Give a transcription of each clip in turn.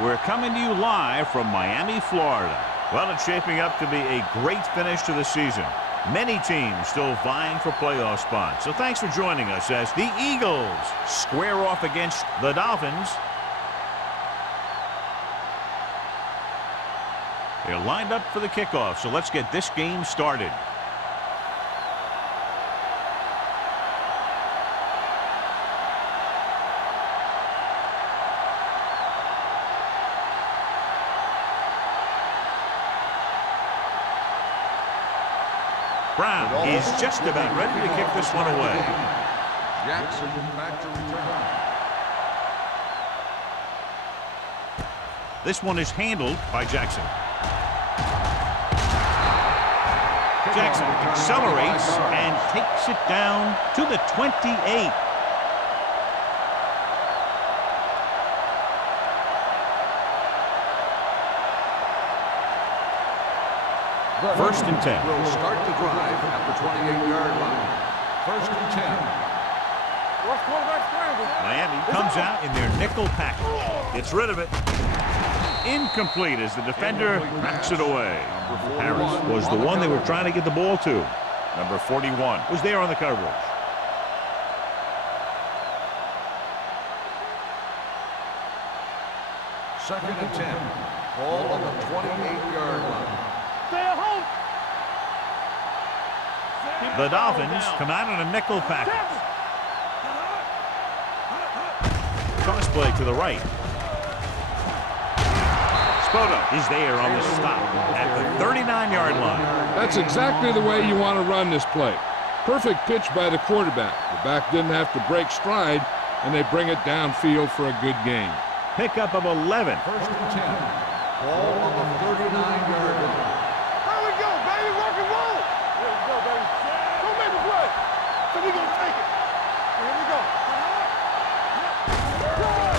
We're coming to you live from Miami, Florida. Well, it's shaping up to be a great finish to the season. Many teams still vying for playoff spots. So thanks for joining us as the Eagles square off against the Dolphins. They're lined up for the kickoff, so let's get this game started. Brown is just about ready to kick this one away. Jackson back to return. This one is handled by Jackson. Jackson accelerates and takes it down to the 28. First and 10. Will start the drive at the 28-yard line. First and 10. Miami comes out in their nickel package. Gets rid of it. Incomplete as the defender backs it away. Harris was the one they were trying to get the ball to. Number 41 was there on the coverage. Second and 10. Ball on the 28-yard line. The Dolphins come out in a nickel package. Cross play to the right. Spoto is there on the stop at the 39-yard line. That's exactly the way you want to run this play. Perfect pitch by the quarterback. The back didn't have to break stride, and they bring it downfield for a good gain. Pickup of 11. First and 10. Ball on the 39-yard line. There we go, baby. Rock and roll. There we go, baby. Don't make a play. So we gonna take it. Here we go.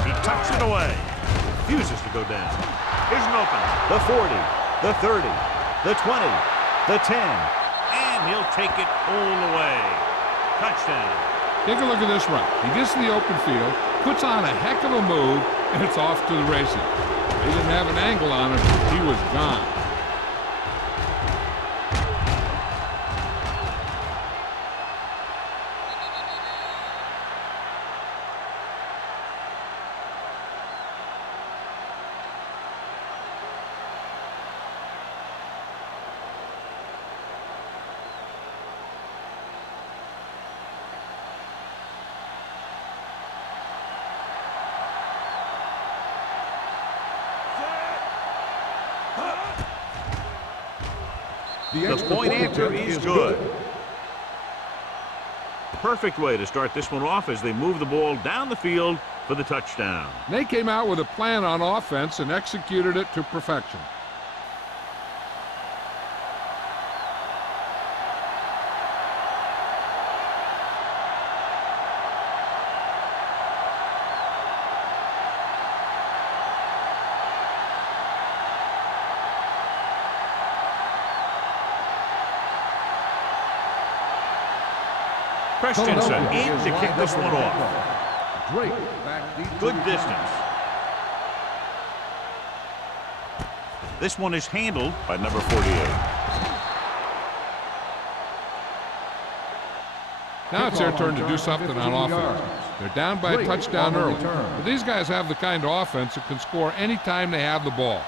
He tucks it away. Refuses to go down. Here's an open. The 40, the 30, the 20, the 10, and he'll take it all the way. Touchdown. Take a look at this run. He gets to the open field, puts on a heck of a move, and it's off to the races. He didn't have an angle on him. He was gone. The point after is good. Perfect way to start this one off as they move the ball down the field for the touchdown. They came out with a plan on offense and executed it to perfection. Christensen in to kick this one off. Great back deep. Good distance. This one is handled by number 48. Now it's their turn to do something on offense. They're down by a touchdown early. But these guys have the kind of offense that can score anytime they have the ball.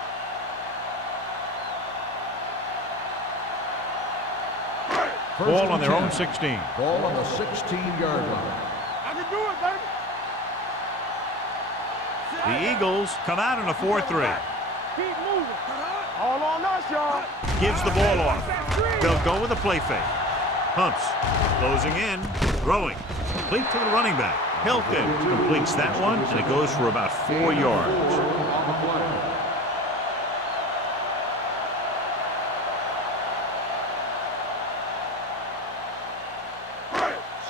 Ball on their own 16. Ball on the 16-yard line. I can do it, baby. The Eagles come out in a 4-3. Keep moving. All on us, y'all. Gives the ball off. They'll go with a play fake. Pumps. Closing in. Throwing. Complete to the running back. Hilton completes that one, and it goes for about 4 yards. On the play.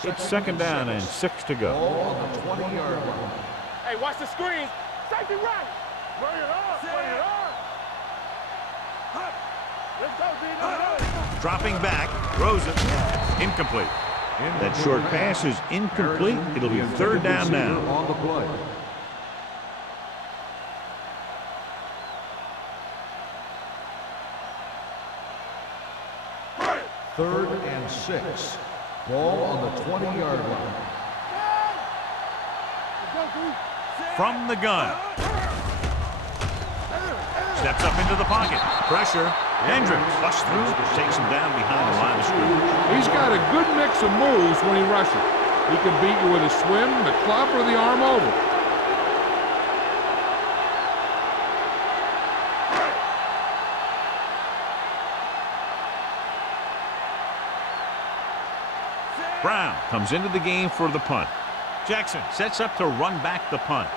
It's 2nd down and 6 to go. Ball on the 20-yard line. Hey, watch the screen. Safety right. Bring it up. Bring it up. Let's go, D. Dropping back, throws it. Incomplete. That short pass is incomplete. It'll be 3rd down now. On the play. Third and 6. Ball on the 20-yard line. From the gun. Steps up into the pocket. Pressure. Hendricks busts through. Takes him down behind the line of scrimmage. He's got a good mix of moves when he rushes. He can beat you with a swim, the club, or the arm over. Brown comes into the game for the punt. Jackson sets up to run back the punt.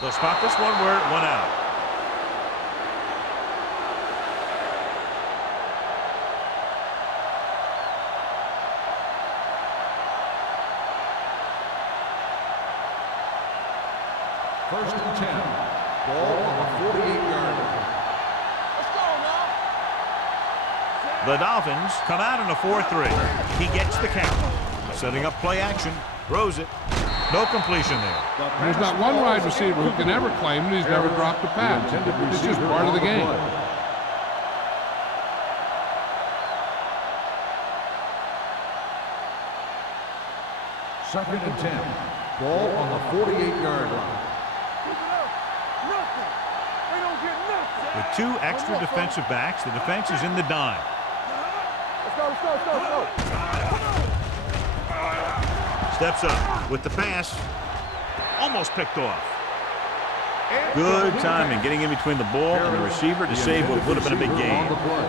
They'll spot this one where it went out. First and 10. Ball on the 48-yard line. Let's go now. The Dolphins come out in a 4-3. He gets the count. Setting up play action. Throws it. No completion there. There's not one wide receiver who can ever claim that he's never dropped a pass. It's just part of the game. Second and 10. Ball on the 48-yard line. Nothing. They don't get nothing. With 2 extra defensive backs, the defense is in the dime. Let's go, let's go, let's go, let's go. Steps up with the pass. Almost picked off. Good timing getting in between the ball and the receiver to save what would have been a big On the game. play.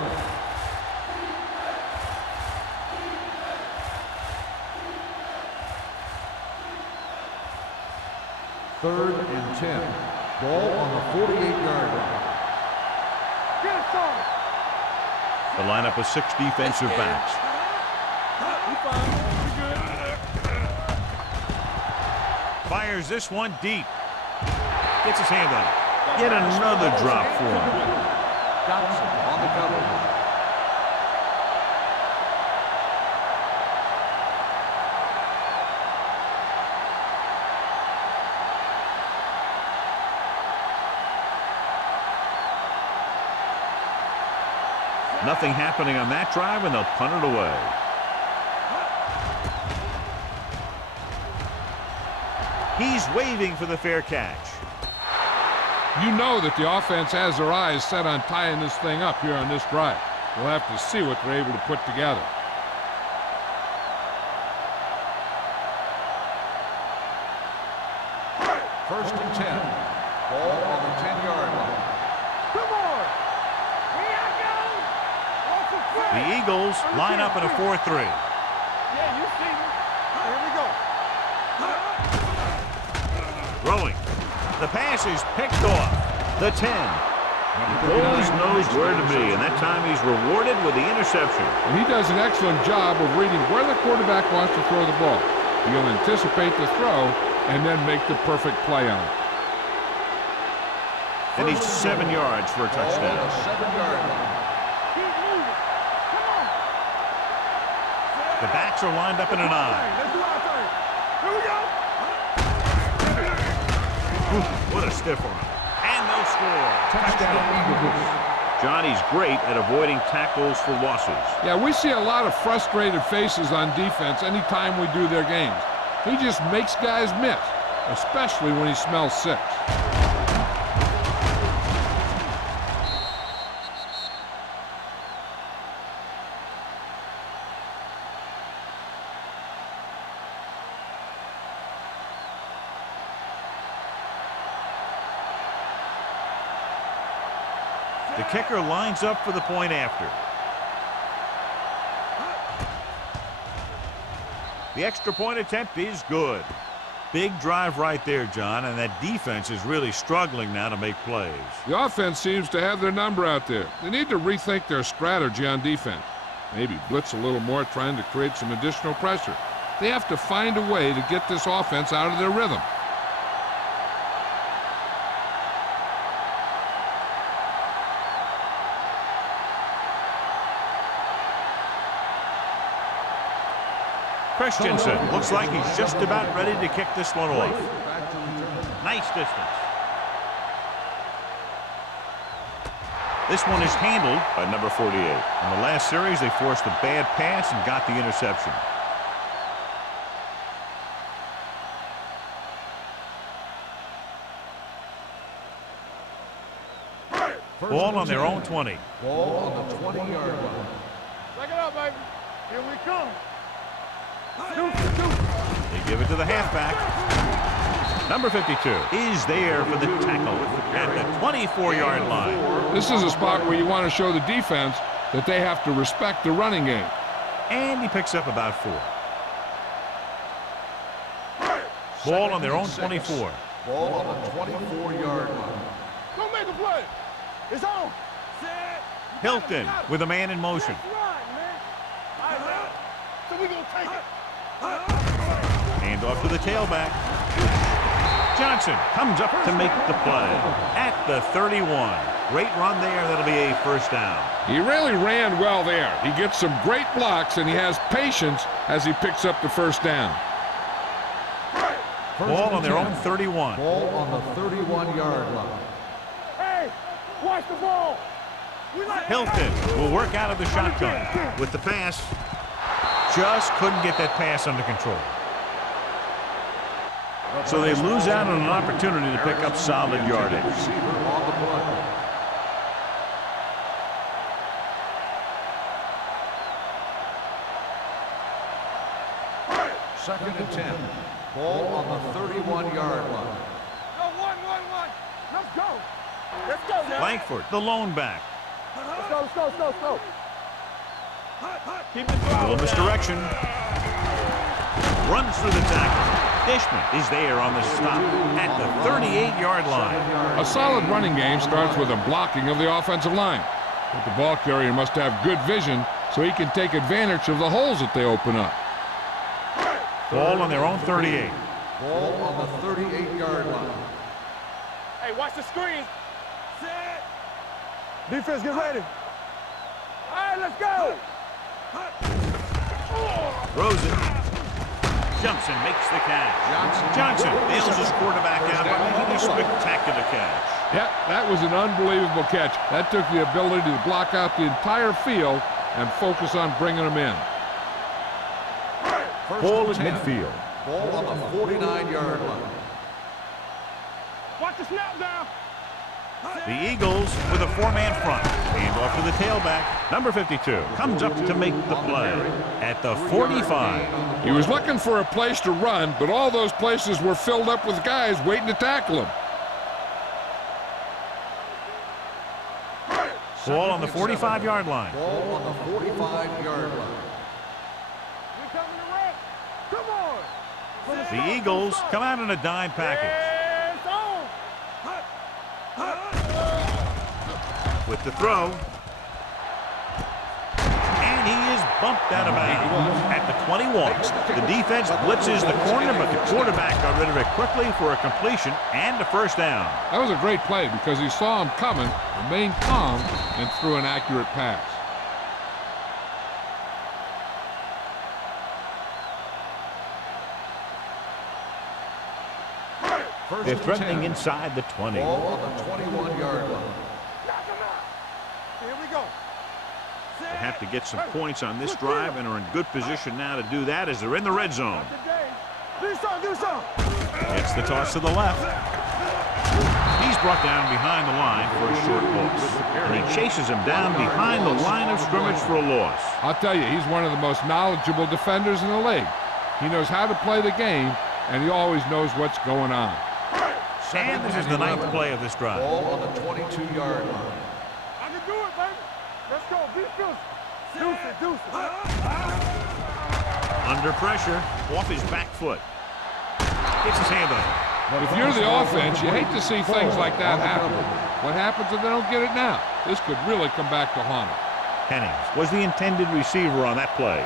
Third and 10. Ball on the 48-yard line. Get it, son. The lineup of 6 defensive backs. We fine. We good. Fires this one deep. Gets his hand on it. Yet another drop for him. Johnson on the cover. Nothing happening on that drive, and they'll punt it away. He's waving for the fair catch. You know that the offense has their eyes set on tying this thing up here on this drive. We'll have to see what they're able to put together. First and 10. Ball on the 10-yard line. Come on. Here I go. What's the play? The Eagles line up in a 4-3. Yeah, you see me. Here we go. Throwing. The pass is picked off. The 10. He always knows where to be, and that time he's rewarded with the interception. And he does an excellent job of reading where the quarterback wants to throw the ball. He'll anticipate the throw and then make the perfect play on it. And he's 7 yards for a Ball on touchdown. the 7-yard line. Keep moving. Come on. The backs are lined up in an eye. Let's do our thing. Here we go. What a stiff arm. And they'll score. Touchdown Eagles. Johnny's great at avoiding tackles for losses. Yeah, we see a lot of frustrated faces on defense anytime we do their games. He just makes guys miss, especially when he smells 6. The kicker lines up for the point after. The extra point attempt is good. Big drive right there, John, and that defense is really struggling now to make plays. The offense seems to have their number out there. They need to rethink their strategy on defense. Maybe blitz a little more, trying to create some additional pressure. They have to find a way to get this offense out of their rhythm. Christensen looks like he's just about ready to kick this one off. Nice distance. This one is handled by number 48. In the last series, they forced a bad pass and got the interception. Ball on their own 20. Ball on the 20-yard line. Back it up, baby. Here we come. They give it to the halfback. Number 52 is there for the tackle at the 24-yard line. This is a spot where you want to show the defense that they have to respect the running game. And he picks up about 4. Ball on their own 24. Ball on the 24-yard line. Don't make a play. It's on. Hilton with a man in motion. So we gonna take it. Hand off to the tailback. Johnson comes up to make the play at the 31. Great run there. That'll be a first down. He really ran well there. He gets some great blocks, and he has patience as he picks up the first down. Ball on their own 31. Ball on the 31-yard line. Hey, watch the ball. Hilton will work out of the shotgun with the pass. Just couldn't get that pass under control. So they lose out on an opportunity to pick up solid yardage. Second and 10. Ball on the 31-yard line. Go, 1. Let's go. Let's go now. Langford, the lone back. Let's go. Keep it A little misdirection. Runs through the tackle. Dishman is there on the stop at the 38-yard line. A solid running game starts with a blocking of the offensive line. But the ball carrier must have good vision so he can take advantage of the holes that they open up. Ball on their own 38. Ball on the 38-yard line. Hey, watch the screen. Defense, get ready. All right, let's go. Throws it. Jumps and makes the catch. Johnson nails his quarterback out by making a spectacular catch. Yeah, that was an unbelievable catch. That took the ability to block out the entire field and focus on bringing them in. Ball at midfield. Ball on the 49-yard line. Watch the snap down. The Eagles with a 4-man front. Hand off to the tailback. Number 52 comes up to make the play at the 45. He was looking for a place to run, but all those places were filled up with guys waiting to tackle him. Ball on the 45-yard line. Ball on the 45-yard line. We coming to run. Come on. The Eagles come out in a dime package. It's on. With the throw. And he is bumped out of bounds at the 21. The defense blitzes the corner, but the quarterback got rid of it quickly for a completion and a first down. That was a great play because he saw him coming, remained calm, and threw an accurate pass. They're threatening inside the 20. Ball on the 21-yard line. Here we go. They have to get some points on this drive and are in good position now to do that as they're in the red zone. Do something. It's the toss to the left. He's brought down behind the line for a short loss. And he chases him down behind the line of scrimmage for a loss. I'll tell you, he's one of the most knowledgeable defenders in the league. He knows how to play the game, and he always knows what's going on. And this is the 9th play of this drive. Ball on the 22-yard line. I can do it, baby. Let's go. Be deuce it. Under pressure, off his back foot. Gets his hand on it. If you're the offense, you hate to see things like that happen. What happens if they don't get it now? This could really come back to haunt them. Hennings was the intended receiver on that play.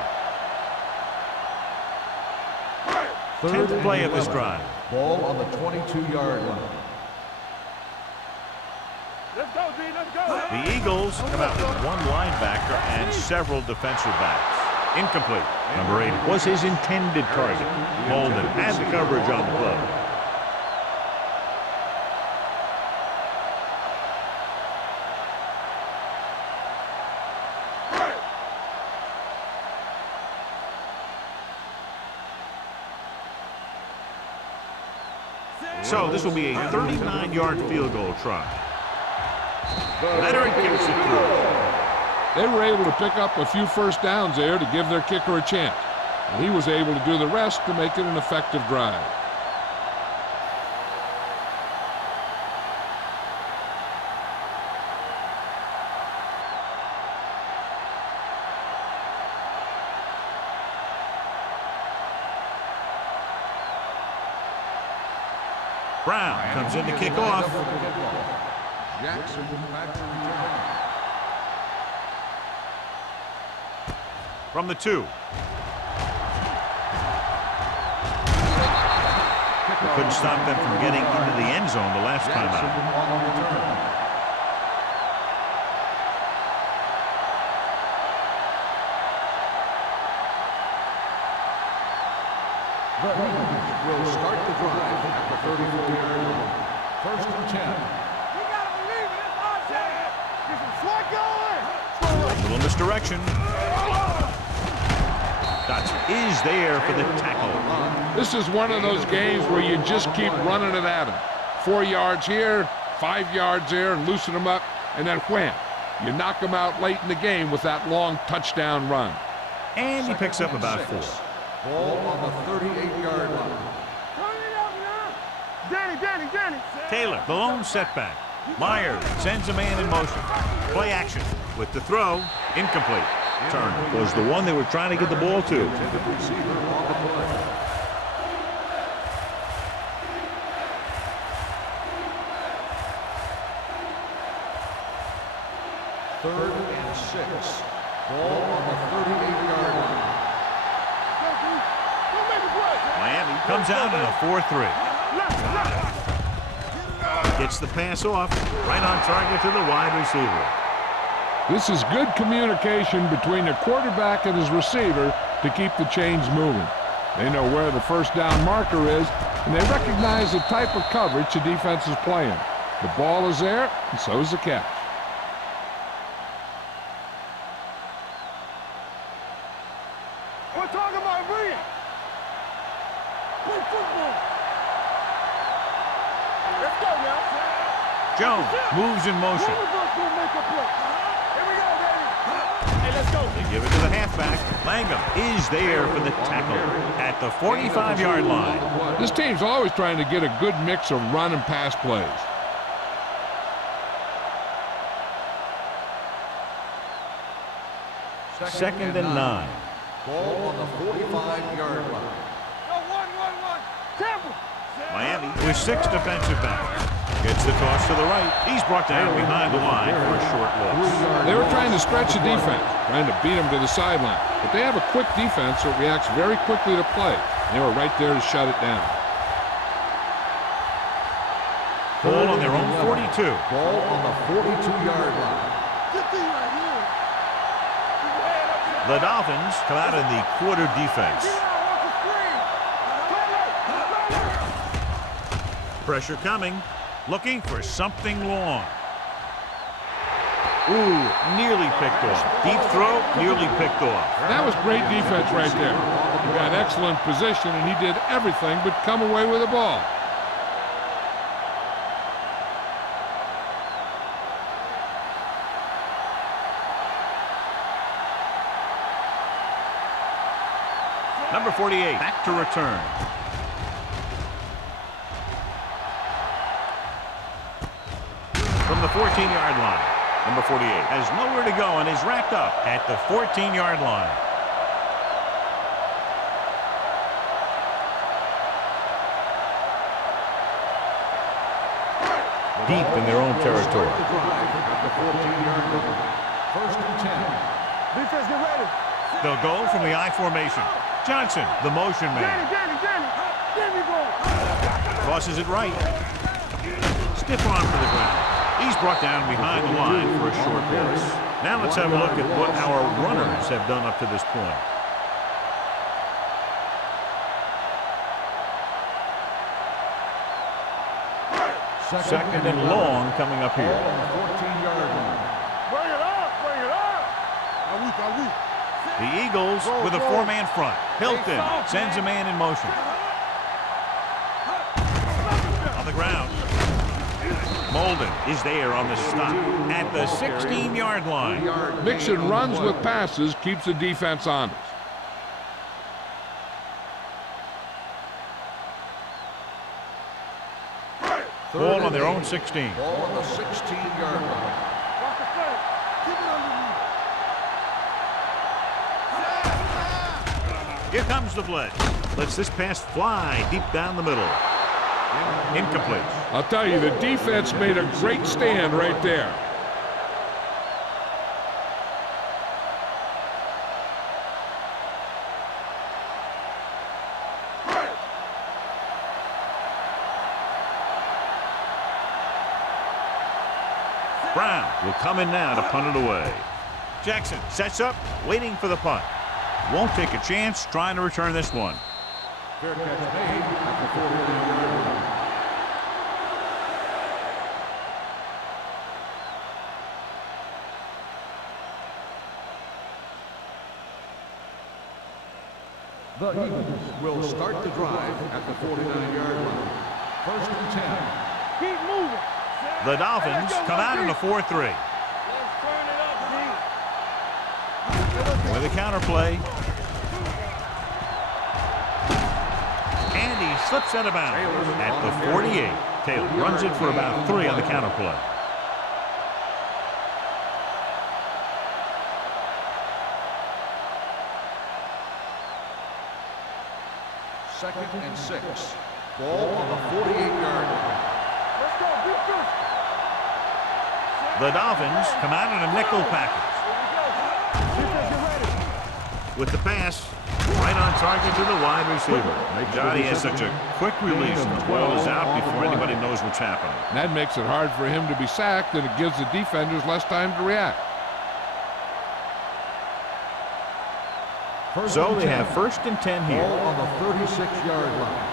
10th play of this drive. Ball on the 22-yard line. Let's go, D. Let's go. The Eagles come out with one linebacker and several defensive backs. Incomplete. Number 8 was his intended target. Holden had the coverage on the play. So this will be a 39-yard field goal try. Leonard gets it through. They were able to pick up a few first downs there to give their kicker a chance. And he was able to do the rest to make it an effective drive. Brown comes in to kick off. Jackson back to return. From the 2. Couldn't stop them from getting into the end zone the last time out. On the return. The Eagles will start the drive at the 34-yard line. 1st and 10. We gotta believe it. It's our chance. Get some swag going. A little misdirection. Dotson is there for the tackle. This is one of those games where you just keep running it at them. 4 yards here, 5 yards there, and loosen them up, and then wham. You knock them out late in the game with that long touchdown run. And he picks up about 4. Ball on the 38-yard line. Danny. Taylor, the lone setback. Myers sends a man in motion. Play action with the throw. Incomplete. Turner was the one they were trying to get the ball to. Receiver on the play. Third and 6. Ball on the 38-yard line. Miami comes out in a 4-3. Gets the pass off. Right on target to the wide receiver. This is good communication between the quarterback and his receiver to keep the chains moving. They know where the first down marker is, and they recognize the type of coverage the defense is playing. The ball is there, and so is the catch. We're talking about brilliant. Play football. Let's go now. Jones moves in motion. Here we go, baby. Hey, let's go. They give it to the halfback. Langham is there for the tackle at the 45-yard line. This team's always trying to get a good mix of run and pass plays. Second and 9. Ball on the 45-yard line. Go, one. Tampa. Miami with 6 defensive backs. Gets the toss to the right. He's brought down behind the line for a short loss. They were trying to stretch the defense, trying to beat them to the sideline. But they have a quick defense that reacts very quickly to play. They were right there to shut it down. Ball on their own 42. Ball on the 42-yard line. Good thing right here. The Dolphins come out in the quarter defense. Pressure coming. Looking for something long. Ooh, nearly picked off. Deep throw, nearly picked off. That was great defense right there. He got excellent position, and he did everything but come away with the ball. Number 48, back to return. From the 14-yard line, number 48 has nowhere to go and is wrapped up at the 14-yard line. deep in their own territory. Start the drive at the 14-yard line. First and 10. Defense, get ready. They'll go from the I formation. Johnson, the motion man. Danny. There we go. Tosses it right. Stiff arm for the ground. He's brought down behind the line for a short pass. Now let's have a look at what our runners have done up to this point. Second and long coming up here. On the 14-yard line. Bring it up. Are we? The Eagles with a four-man front. Hilton sends a man in motion. On the ground. Molden is there on the stop at the 16-yard line. Mixing runs with passes keeps the defense honest. Ball on their own 16. Ball on the 16-yard line. Watch the play. Keep it underneath. Here comes the blitz. Lets this pass fly deep down the middle. Incomplete. I'll tell you, the defense made a great stand right there. Brown will come in now to punt it away. Jackson sets up, waiting for the punt. Won't take a chance trying to return this one. Fair catch made at the 49-yard line. The Eagles will start the drive at the 49-yard line. First and 10. Keep moving. The Dolphins come out in a 4-3. Let's turn it up, With a counter play. And he slips out of bounds at the 48. Taylor runs it for about 3 on the counter play. Second and 6. Ball on the 48-yard line. Let's go. Defense. The Dolphins come out in a nickel package. Defense, get ready. With the pass, right on target to the wide receiver. Johnny has such a quick release. The ball is out before anybody knows what's happening. That makes it hard for him to be sacked, and it gives the defenders less time to react. So they have first and 10 here. Ball on the 36-yard line.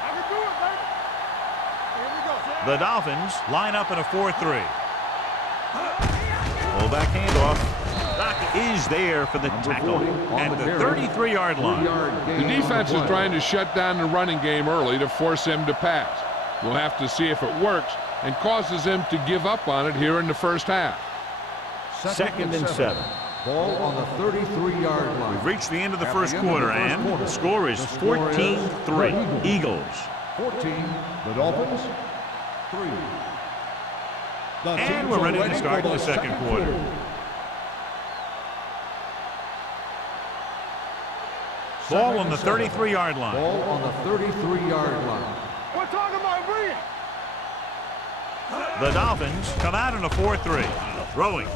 I can do it, baby. Here we go. The Dolphins line up in a 4-3. Fullback handoff. Doc is there for the tackle at the 33-yard line. The defense is trying to shut down the running game early to force him to pass. We'll have to see if it works and causes him to give up on it here in the first half. Second and 7. Ball on the 33-yard line. We've reached the end of the first quarter, and the score is 14-3. Eagles. 14, the Dolphins, 3. And we're ready to start the second quarter. Ball on the 33-yard line. Ball on the 33-yard line. We're talking about bringing. The Dolphins come out in a 4-3. Throwing.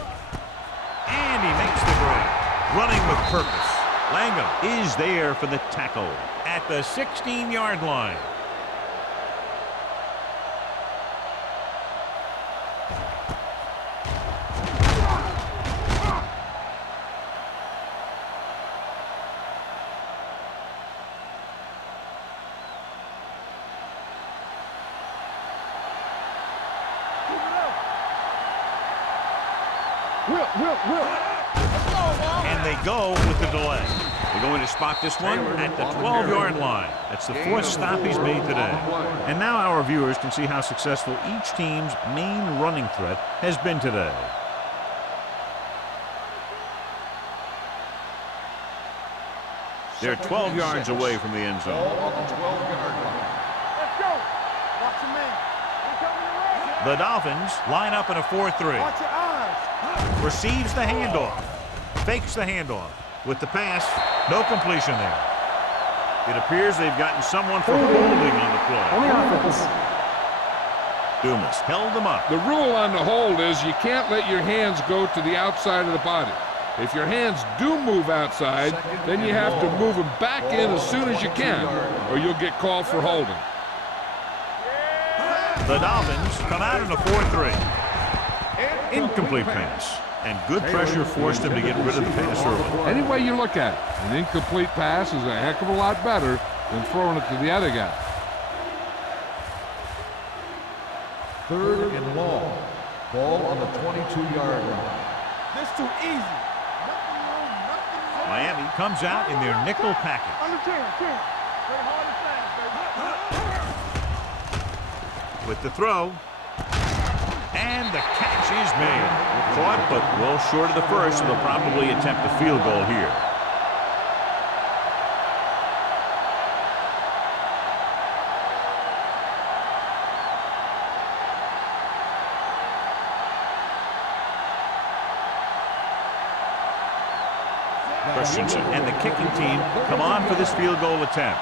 And he makes the break. Running with purpose. Langham is there for the tackle at the 16-yard line. And they go with the delay. They're going to spot this one at the 12-yard line. That's the 4th stop he's made today. And now our viewers can see how successful each team's main running threat has been today. They're 12 yards away from the end zone. Ball on the 12-yard line. Let's go. Watch your man. We're coming around. The Dolphins line up in a 4-3. Watch your eyes. Receives the handoff. Fakes the handoff. With the pass, no completion there. It appears they've gotten someone for holding on the play. Dumas held him up. The rule on the hold is you can't let your hands go to the outside of the body. If your hands do move outside, then you have to move them back in as soon as you can, or you'll get called for holding. The Dolphins come out in a 4-3. Incomplete pass. And good pressure forced him to get rid of the pass early. Any way you look at it, an incomplete pass is a heck of a lot better than throwing it to the other guy. 3rd and long. Ball on the 22-yard line. This too easy. Nothing wrong, nothing wrong. Miami comes out in their nickel package. Under 10. Play hard and fast, baby. With the throw. And the catch is made. Caught, but well short of the first, so they'll probably attempt a field goal here. Christensen and the kicking team come on for this field goal attempt.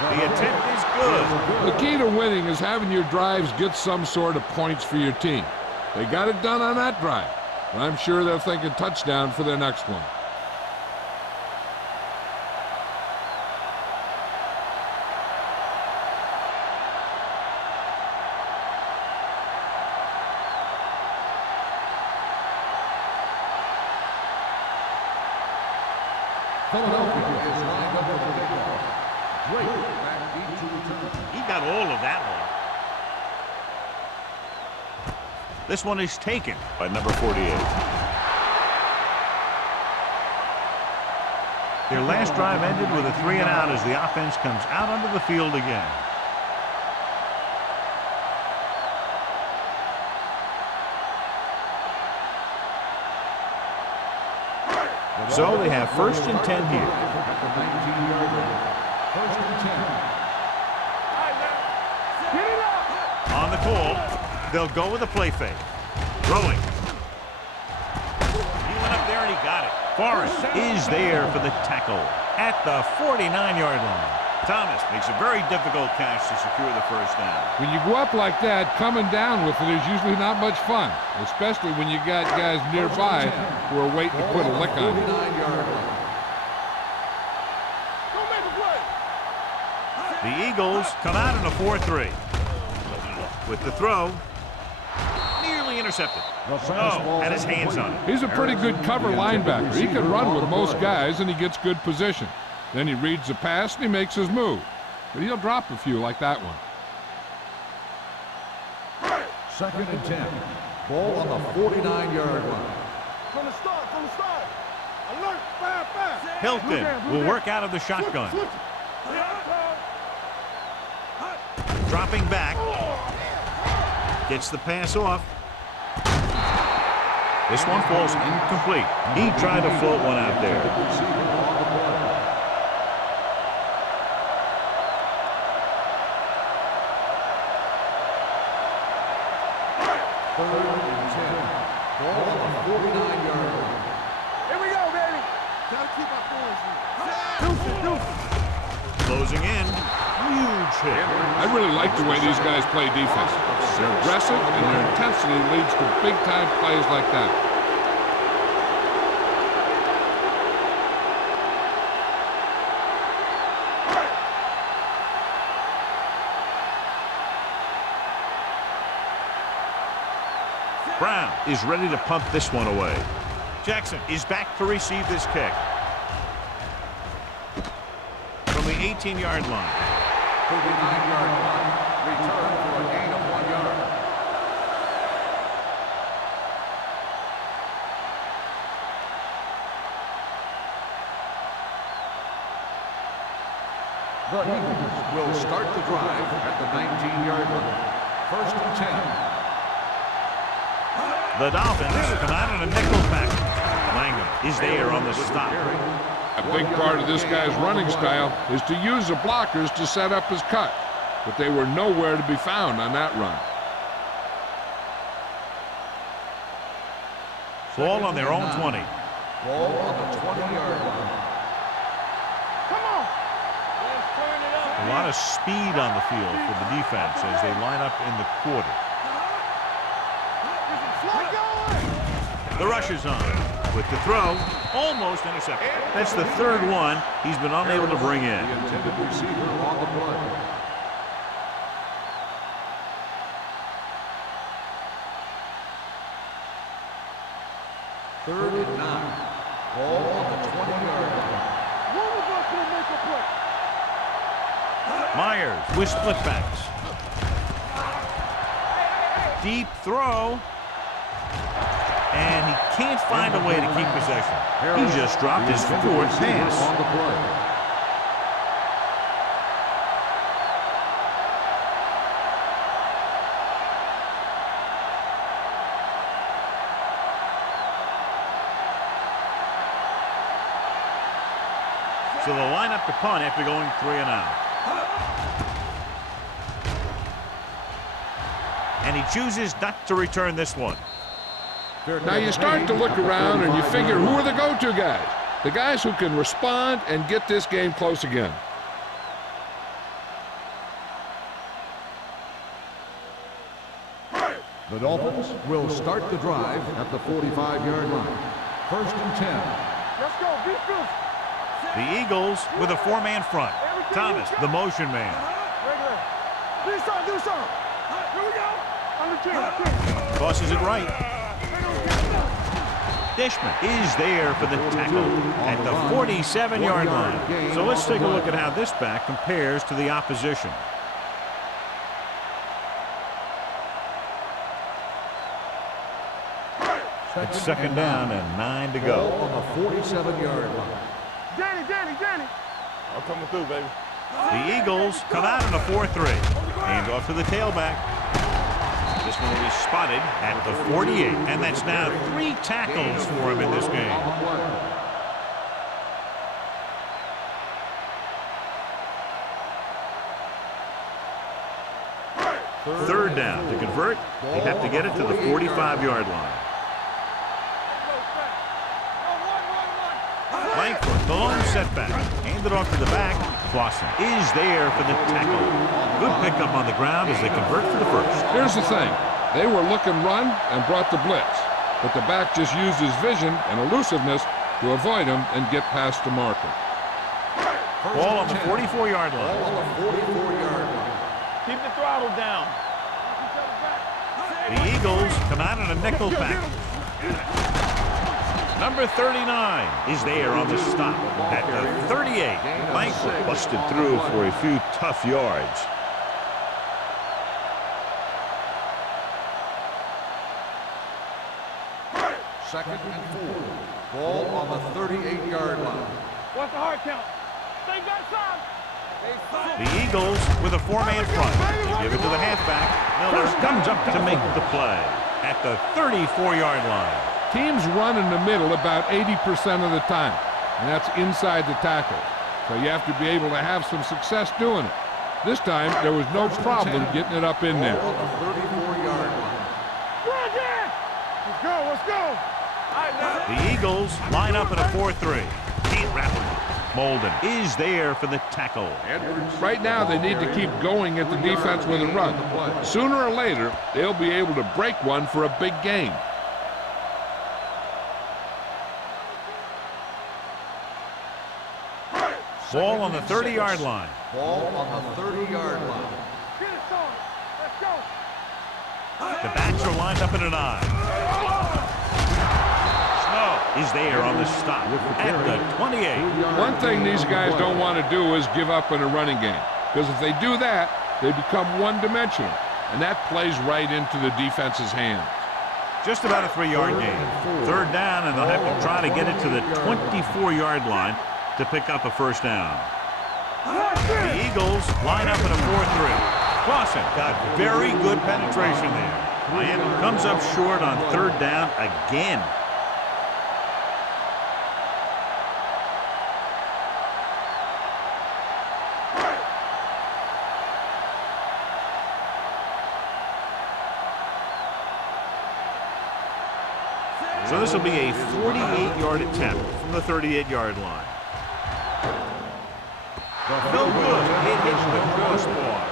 The attempt is good. The key to winning is having your drives get some sort of points for your team. They got it done on that drive, and I'm sure they're thinking touchdown for their next one. Philadelphia is lined up with the kickoff. Great back deep to return. He got all of that one. This one is taken by number 48. Their last drive ended with a 3-and-out as the offense comes out onto the field again. So they have 1st and 10 here. At the 19-yard line. 1st and 10. Get it up. On the call, they'll go with a play fake. Throwing. He went up there and he got it. Forrest is there for the tackle at the 49-yard line. Thomas makes a very difficult catch to secure the 1st down. When you go up like that, coming down with it is usually not much fun, especially when you got guys nearby who are waiting to put a lick on you. 49-yard line. Go make a play. The Eagles come out in a 4-3. With the throw, nearly intercepted. Oh, had his hands on it. He's a pretty good cover linebacker. He can run with most guys, and he gets good position. Then he reads the pass, and he makes his move. But he'll drop a few like that one. 2nd and 10. Ball on the 49-yard line. From the start. Alert, fast. Hilton will work out of the shotgun. Switch it. Dropping back. Gets the pass off. This one falls incomplete. He tried to float one out there. Closing in. Huge hit. I really like the way these guys play defense. They're aggressive, and their intensity leads to big-time plays like that. Brown is ready to punt this one away. Jackson is back to receive this kick. From the 18-yard line. 39-yard line. Return for a gain of 1 yard. The Eagles will start the drive at the 19-yard line. 1st and 10. The Dolphins come out in a nickel package. Langham is there on the stop. A big part of this guy's running style is to use the blockers to set up his cut, but they were nowhere to be found on that run. Ball on their own 20. Ball on the 20-yard line. Come on. Let's turn it up. The lot of speed on the field for the defense as they line up in the quarter. The rush is on with the throw, almost intercepted. That's the third one he's been unable to bring in. The intended receiver on the play. Third and 9. Ball on the 20-yard line. One of us will make a play. Myers with split backs. Deep throw. And he can't find a way to keep possession. He just dropped his fourth pass. On the play. So they'll line up to punt after going 3 and out. And he chooses not to return this one. Now you start to look around and you figure, who are the go-to guys? The guys who can respond and get this game close again. The Dolphins will start the drive at the 45-yard line. First and 10. Let's go. Defense. The Eagles with a 4-man front. Thomas, the motion man. Regular. Do something. Here we go. On the 10. Tosses it right. Dishman is there for the tackle at the 47-yard line. So let's take a look at how this back compares to the opposition. It's second down and 9 to go. On the 47-yard line. Danny. I'm coming through, baby. The Eagles come out in a 4-3. Hand off to the tailback. This one will be spotted at the 48. And that's now 3 tackles for him in this game. Third down. To convert, they have to get it to the 45-yard line. Langford, the lone setback. Handed off to the back. Clausen is there for the tackle. Good pickup on the ground as they convert for the first. Here's the thing. They were looking run and brought the blitz. But the back just used his vision and elusiveness to avoid him and get past the marker. Ball on the 44-yard line. On the 44-yard line. Keep the throttle down. The Eagles come out in a nickel package. Number 39 is there on the stop at the 38. Langford busted through for a few tough yards. Second and 4. Ball on the 38-yard line. What's the hard count? Stay back side. The Eagles with a 4-man front. They give it to the halfback. Miller comes up to make the play at the 34-yard line. Teams run in the middle about 80% of the time, and that's inside the tackle. So you have to be able to have some success doing it. This time, there was no problem getting it up in there. On the 34-yard line. Let's go. The Eagles line up in a 4-3. Can't wrap him. Molden is there for the tackle. Right now, they need to keep going at the defense with a run. Sooner or later, they'll be able to break one for a big gain. Ball on the 30-yard line. Ball on the 30-yard line. Get it, son. Let's go. The backs are lined up in an I. Snow is there on the stop at the 28. One thing these guys don't want to do is give up in a running game, because if they do that, they become one-dimensional, and that plays right into the defense's hands. Just about a 3-yard gain. Third down, and they'll have to try to get it to the 24-yard line to pick up a first down. The Eagles line up in a 4-3. Clausen got very good penetration there. Miami comes up short on third down again. So this will be a 48-yard attempt from the 38-yard line. No good. It hits the Gross ball.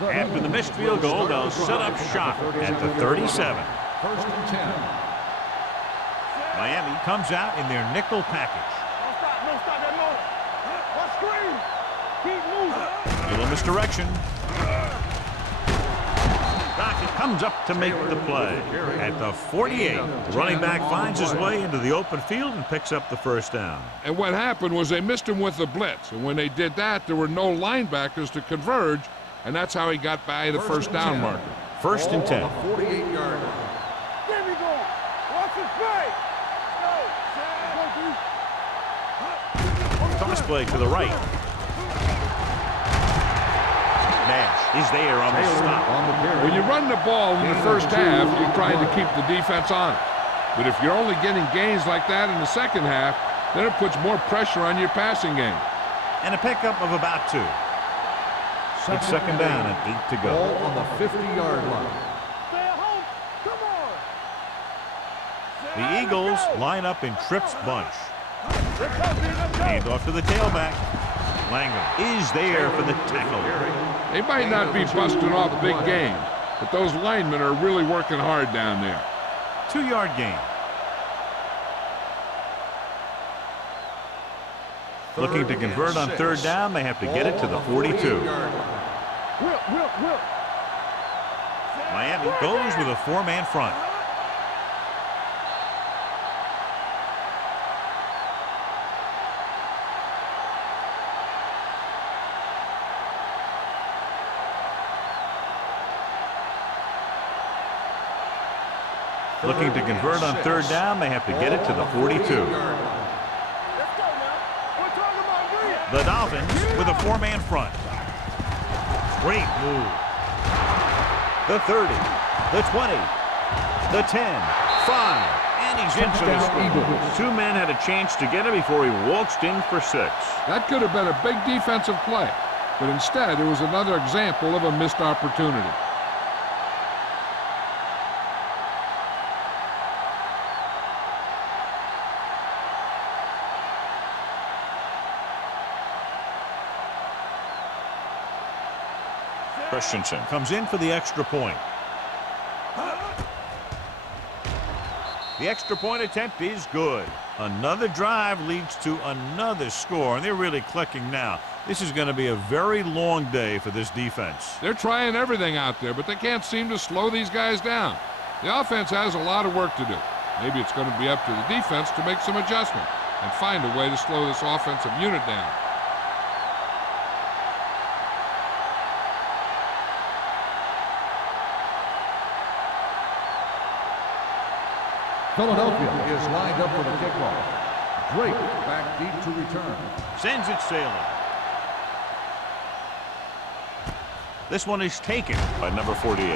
After the missed field goal, they'll set up shop at the 37. First and 10. Miami comes out in their nickel package. Don't stop that motor. What screen? Keep moving. Little misdirection. Crockett comes up to make the play. At the 48, the running back finds his way into the open field and picks up the first down. And what happened was they missed him with the blitz. And when they did that, there were no linebackers to converge. And that's how he got by the first down marker. First and 10. 48-yard line. There we go. Watch his play. Toss play to the right. Nash is there on the stop. When you run the ball in the first half, you're trying to keep the defense on it. But if you're only getting gains like that in the second half, then it puts more pressure on your passing game. And a pickup of about 2. It's second down and 8 to go. Ball on the 50-yard line. Stay at home. Come on. The Eagles line up in Tripp's bunch. Let's go, dude. Let's go. Hand off to the tailback. Langham is there for the tackle. They might not be busting off big games, but those linemen are really working hard down there. 2-yard gain. Looking to convert on third down, they have to get it to the 42. Miami goes with a 4-man front. Looking to convert on third down, they have to get it to the 42. The Dolphins with a 4-man front. Great move. The 30, the 20, the 10, 5, and he's into the score. 2 men had a chance to get him before he waltzed in for 6. That could have been a big defensive play, but instead it was another example of a missed opportunity. Christensen comes in for the extra point. The extra point attempt is good. Another drive leads to another score, and they're really clicking now. This is going to be a very long day for this defense. They're trying everything out there, but they can't seem to slow these guys down. The offense has a lot of work to do. Maybe it's going to be up to the defense to make some adjustment and find a way to slow this offensive unit down. Philadelphia is lined up for the kickoff. Drake back deep to return. Sends it sailing. This one is taken by number 48.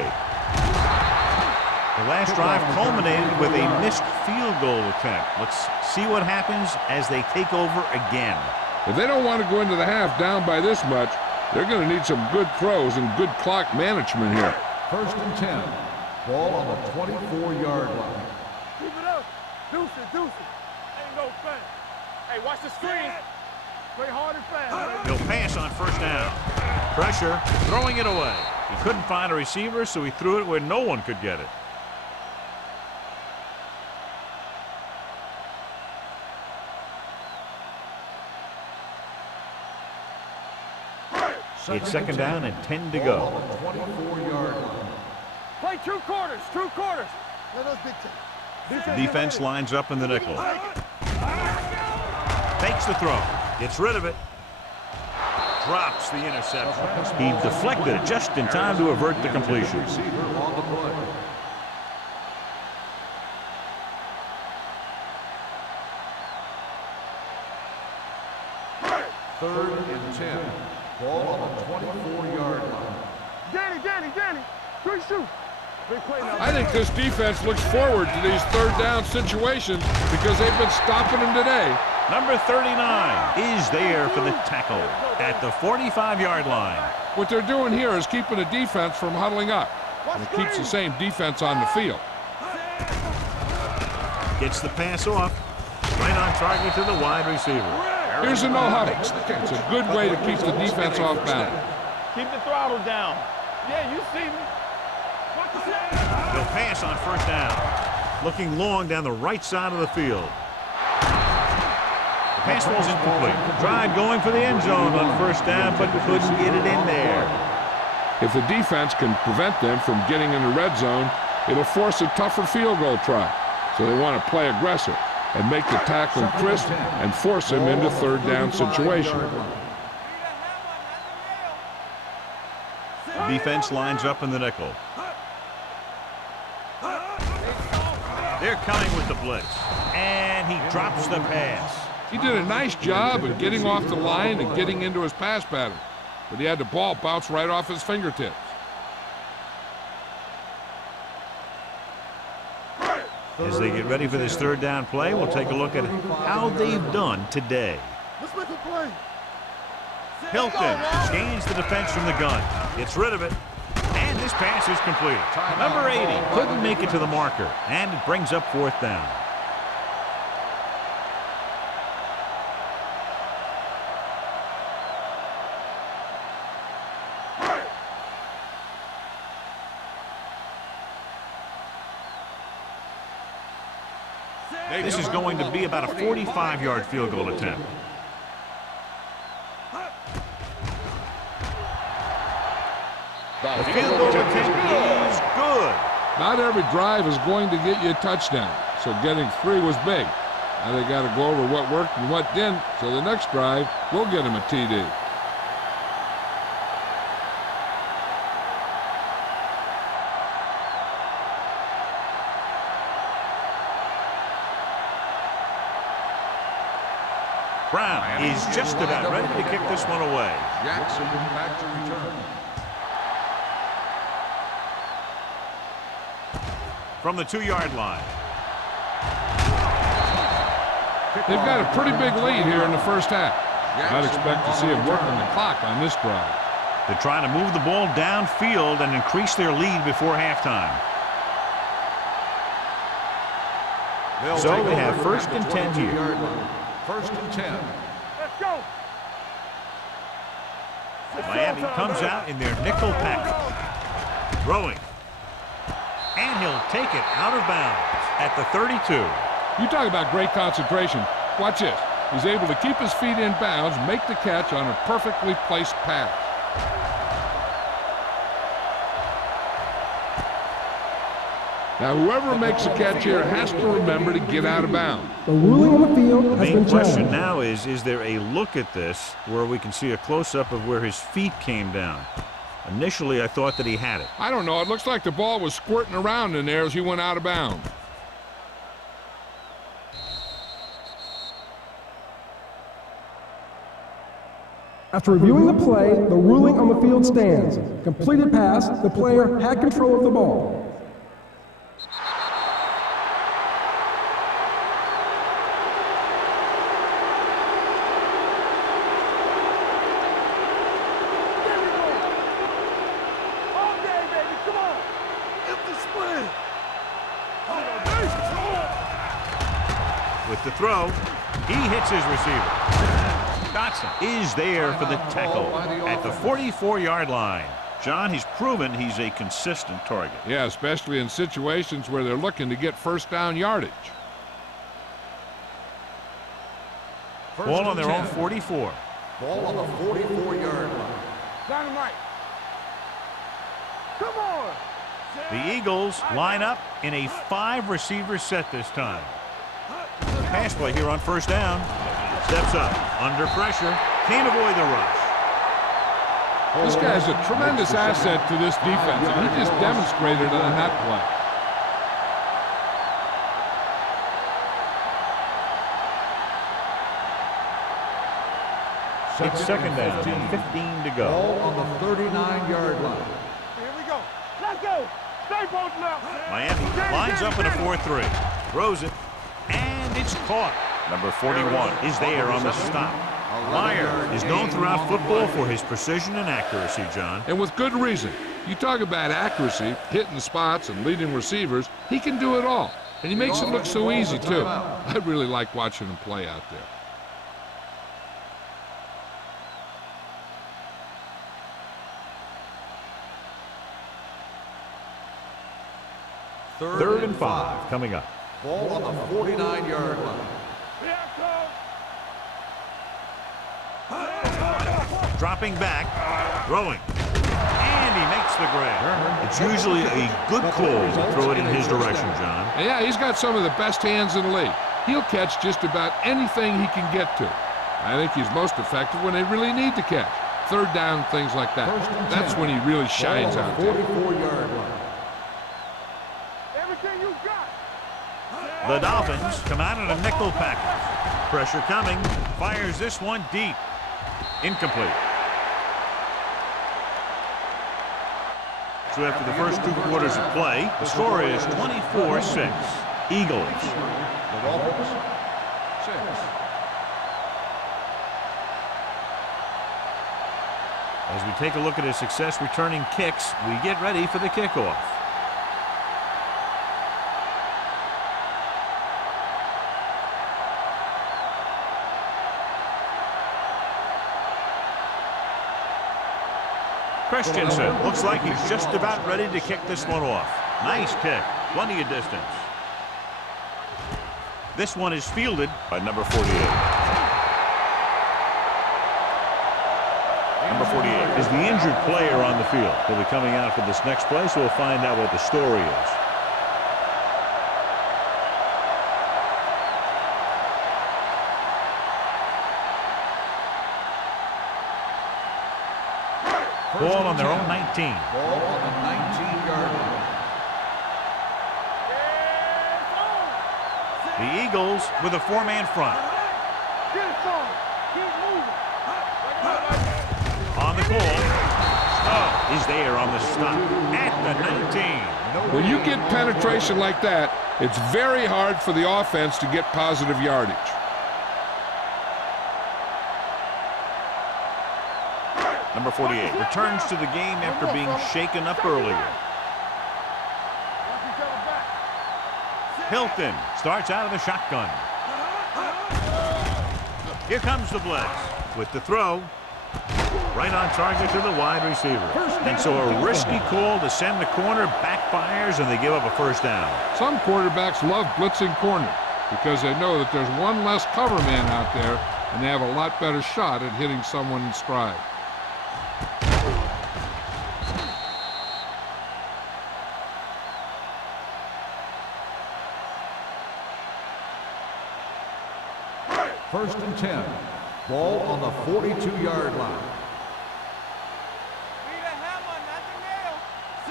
The last drive culminated with a missed field goal attempt. Let's see what happens as they take over again. If they don't want to go into the half down by this much, they're going to need some good throws and good clock management here. First and 10. Ball on the 24-yard line. Keep it up. Deuce it. Ain't no thing. Hey, watch the screen. Play hard and fast. He'll pass on first down. Pressure, throwing it away. He couldn't find a receiver, so he threw it where no one could get it. It's second down and 10 to go. 24-yard line. Play 2 quarters. Let us dictate. Defense lines up in the nickel. Takes the throw. Gets rid of it. Drops the interception. He deflected it just in time to avert the completion. Receiver on the play. Third and 10. Ball on the 24-yard line. Danny. Good shoot. Big play now. I think this defense looks forward to these third down situations because they've been stopping them today. Number 39 is there for the tackle at the 45-yard line. What they're doing here is keeping the defense from huddling up, and it keeps the same defense on the field. Gets the pass off. Right on target to the wide receiver. Here's a no huddle. It's a good way to keep the defense off balance. Keep the throttle down. Yeah, you see me. They'll pass on first down. Looking long down the right side of the field. The pass ball's incomplete. Tried going for the end zone on first down, but couldn't get it in there. If the defense can prevent them from getting in the red zone, it'll force a tougher field goal try. So they want to play aggressive and make the tackling crisp and force him into third down situation. The defense lines up in the nickel. They're coming with the blitz, and he drops the pass. He did a nice job of getting off the line and getting into his pass pattern, but he had the ball bounce right off his fingertips. As they get ready for this third down play, we'll take a look at how they've done today. Let's make a play. Hilton scans the defense from the gun, gets rid of it, and this pass is completed. Number 80 couldn't make it to the marker, and it brings up fourth down. This is going to be about a 45-yard field goal attempt. The field goal attempt is good. Not every drive is going to get you a touchdown, so getting 3 was big. Now they got to go over what worked and what didn't, so the next drive will get him a TD. Brown is just about ready to kick this one away. Jackson back to return. From the 2-yard line. They've got a pretty big lead here in the first half. I'd expect to see them working the clock on this drive. They're trying to move the ball downfield and increase their lead before halftime. So they have first and 10 here. First and 10. Let's go. Miami comes out in their nickel package. Throwing. And he'll take it out of bounds at the 32. You talk about great concentration. Watch this. He's able to keep his feet in bounds, make the catch on a perfectly placed pass. Now, whoever makes the catch here has to remember to get out of bounds. The ruling on the field has The been main question challenged. now is there a look at this where we can see a close-up of where his feet came down? Initially, I thought that he had it. I don't know. It looks like the ball was squirting around in there as he went out of bounds. After reviewing the play, the ruling on the field stands. Completed pass, the player had control of the ball. With the throw, he hits his receiver. Dotson is there for the tackle at the 44-yard line. John, he's proven he's a consistent target. Yeah, especially in situations where they're looking to get first down yardage. Ball on their own 44. Ball on the 44-yard line. Dynamite. Come on. The Eagles line up in a 5-receiver set this time. Pass play here on first down. Steps up, under pressure, can't avoid the rush. This guy's a tremendous asset to this defense, and he just demonstrated it on that play. It's second down, 15 to go. Ball on the 39-yard line. Here we go. Let's go. Stay posted up. Miami lines up in a 4-3. Throws it, and it's caught. Number 41 is there on the stop. Meyer is known throughout football for his precision and accuracy, John. And with good reason. You talk about accuracy, hitting spots, and leading receivers, he can do it all. And he makes it look so easy, too. I really like watching him play out there. Third and 5 coming up. Ball on the 49-yard line. Dropping back, throwing, and he makes the grab. It's usually a good call to throw it in his direction, John. And yeah, he's got some of the best hands in the league. He'll catch just about anything he can get to. I think he's most effective when they really need to catch. Third down, things like that. That's when he really shines out there. 44-yard line. Everything you got. The Dolphins come out in a nickel package. Pressure coming, fires this one deep. Incomplete. So after the first 2 quarters of play, the score is 24-6. Eagles. The Dolphins, 6. As we take a look at his success returning kicks, we get ready for the kickoff. Christensen looks like he's just about ready to kick this one off. Nice kick. Plenty of distance. This one is fielded by number 48. Number 48 is the injured player on the field. He'll be coming out for this next play, so we'll find out what the story is. Ball on their own 19. Ball on the 19-yard line. The Eagles with a 4-man front. Get it, son. Keep moving. On the call. Snow is there on the stop at the 19. When you get penetration like that, it's very hard for the offense to get positive yardage. Number 48 returns to the game after being shaken up earlier. Hilton starts out of the shotgun. Here comes the blitz with the throw. Right on target to the wide receiver. And so a risky call to send the corner backfires and they give up a first down. Some quarterbacks love blitzing corners because they know that there's one less cover man out there and they have a lot better shot at hitting someone in stride. First and 10. Ball on the 42-yard line.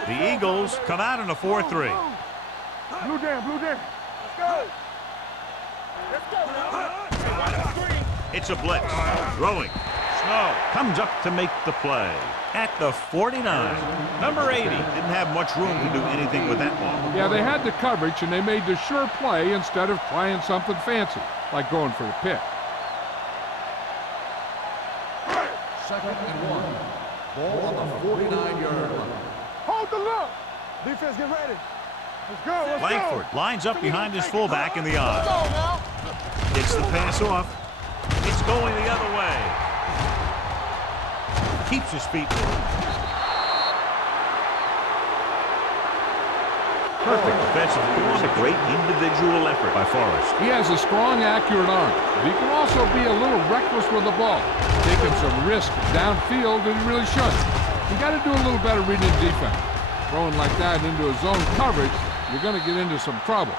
The Eagles come out in a 4-3. Blue down, blue down. Let's go. Let's go. It's a blitz. Throwing. Snow comes up to make the play at the 49. Number 80 didn't have much room to do anything with that ball. Yeah, they had the coverage and they made the sure play instead of trying something fancy, like going for the pick. Second and 1. Ball on the 49-yard line. Hold the look. Defense, get ready. Let's go. Let's Langford go. lines up behind his fullback in the Let's eye. go now. Gets the pass off. It's going the other way. Keeps his feet moving. Perfect defensive performance. A great individual effort by Forrest. He has a strong, accurate arm, but he can also be a little reckless with the ball, taking some risk downfield that he really shouldn't. You got to do a little better reading defense. Throwing like that into a zone coverage, you're going to get into some trouble.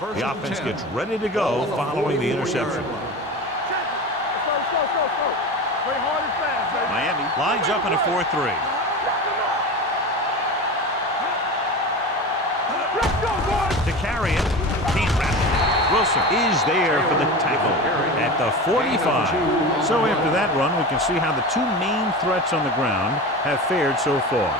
The offense gets ready to go following the interception. Miami lines up in a 4-3. To carry it, can't wrap it. Wilson is there for the tackle at the 45. So after that run, we can see how the two main threats on the ground have fared so far.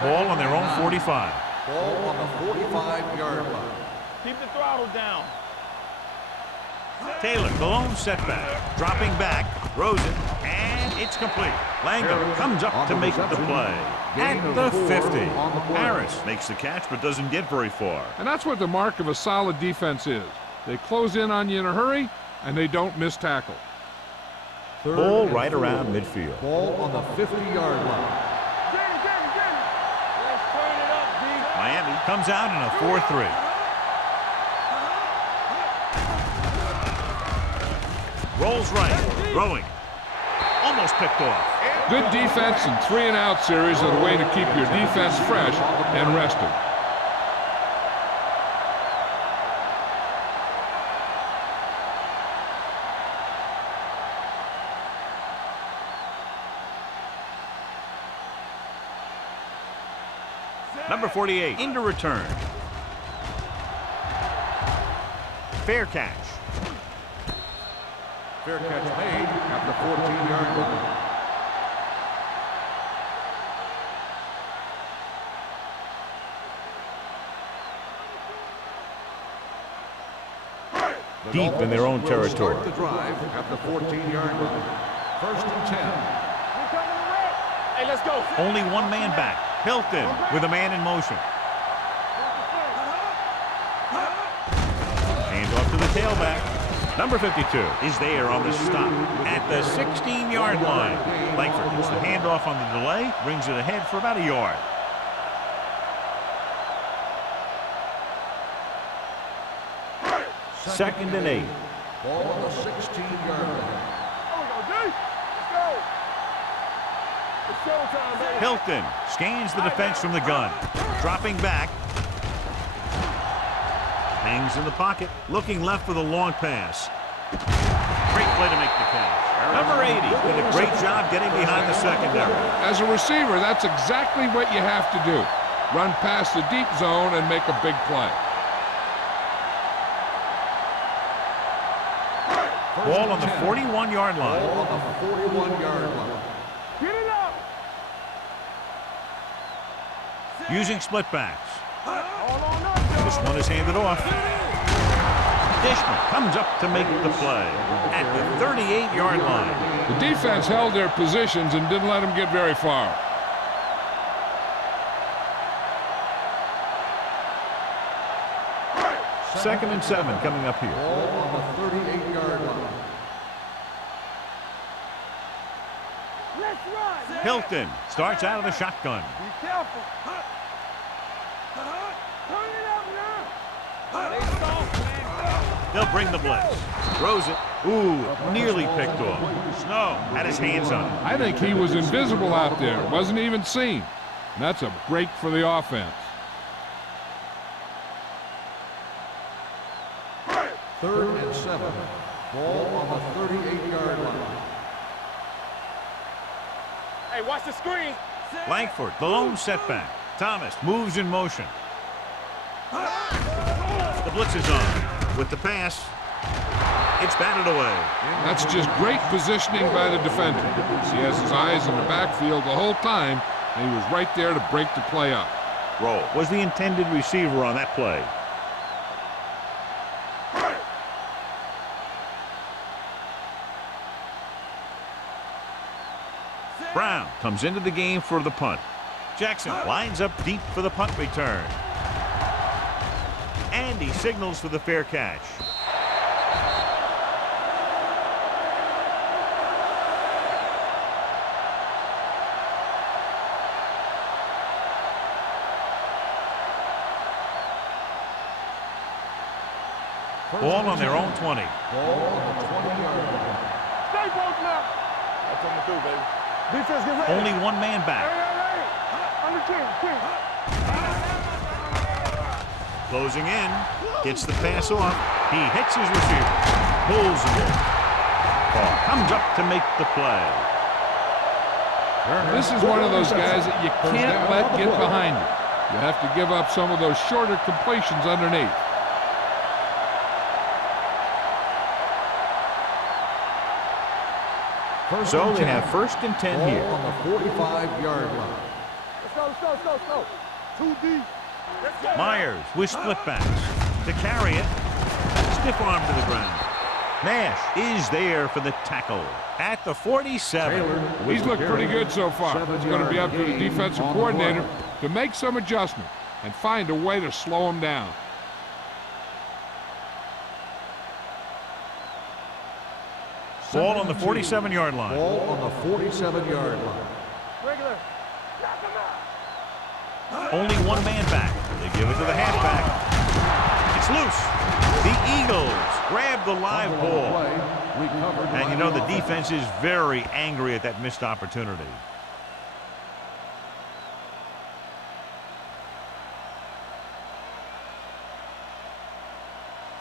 Ball on their own 45. Ball on the 45-yard line. Keep the throttle down. Taylor, the lone setback, dropping back, throws it, and it's complete. Langham comes up to make the play at the 50. Harris makes the catch but doesn't get very far. And that's what the mark of a solid defense is. They close in on you in a hurry, and they don't miss tackle. Ball right around midfield. Ball on the 50-yard line. Let's turn it up, D. Miami comes out in a 4-3. Rolls right, throwing, almost picked off. Good defense and 3-and-out series are the way to keep your defense fresh and rested. Number 48 into return. Fair catch. Fair catch made at the 14-yard line. Deep in their own territory. Start the drive at the 14-yard line. 1st and 10. Hey, let's go. Only one man back. Hilton with a man in motion. Hand off to the tailback. Number 52 is there on the stop at the 16-yard line. Langford gets the handoff on the delay, brings it ahead for about a yard. Second and 8. Ball on the 16-yard line. Hilton scans the defense from the gun. Dropping back. Hangs in the pocket, looking left for the long pass. Great play to make the catch. Number 80 did a great job getting behind the secondary. As a receiver, that's exactly what you have to do. Run past the deep zone and make a big play. Ball on the 41-yard line. Ball on the 41-yard line. Get it up. Using split backs. This one is handed off. Dishman comes up to make the play at the 38-yard line. The defense held their positions and didn't let them get very far. Second and 7 coming up here. Ball on the 38-yard line. Let's run. Hilton starts out of the shotgun. Be careful. Turn it up now. They soft, man. They'll bring the blitz. Throws it. Ooh, nearly picked off. Snow had his hands on it. I think he was invisible out there. Wasn't even seen. And that's a break for the offense. 3rd and 7. Ball on the 38-yard line. Hey, watch the screen. Langford, the lone setback. Thomas moves in motion. The blitz is on. With the pass, it's batted away. That's just great positioning by the defender. He has his eyes in the backfield the whole time, and he was right there to break the play up. Roll was the intended receiver on that play. Brown comes into the game for the punt. Jackson lines up deep for the punt return. And he signals for the fair catch. Ball on their own 20. Ball on the 20-yard line. Stay both now. That's what I'm gonna do, baby. Defense, get ready. Only one man back. Hey. On the team. Closing in. Gets the pass off. He hits his receiver. Pulls him in. Ball comes up to make the play. This is one of those guys that you can't let get behind you. You have to give up some of those shorter completions underneath. So they have first and 10 Ball here. on the 45-yard line. Let's go. Too deep. Myers with split backs to carry it. Stiff arm to the ground. Nash is there for the tackle at the 47. He's looked pretty good so far. It's going to be up to the defensive coordinator to make some adjustment and find a way to slow him down. Ball on the 47-yard line. Ball on the 47-yard line. Regular. Only one man back. They give it to the halfback. It's loose. The Eagles grab the live ball. And you know the defense is very angry at that missed opportunity.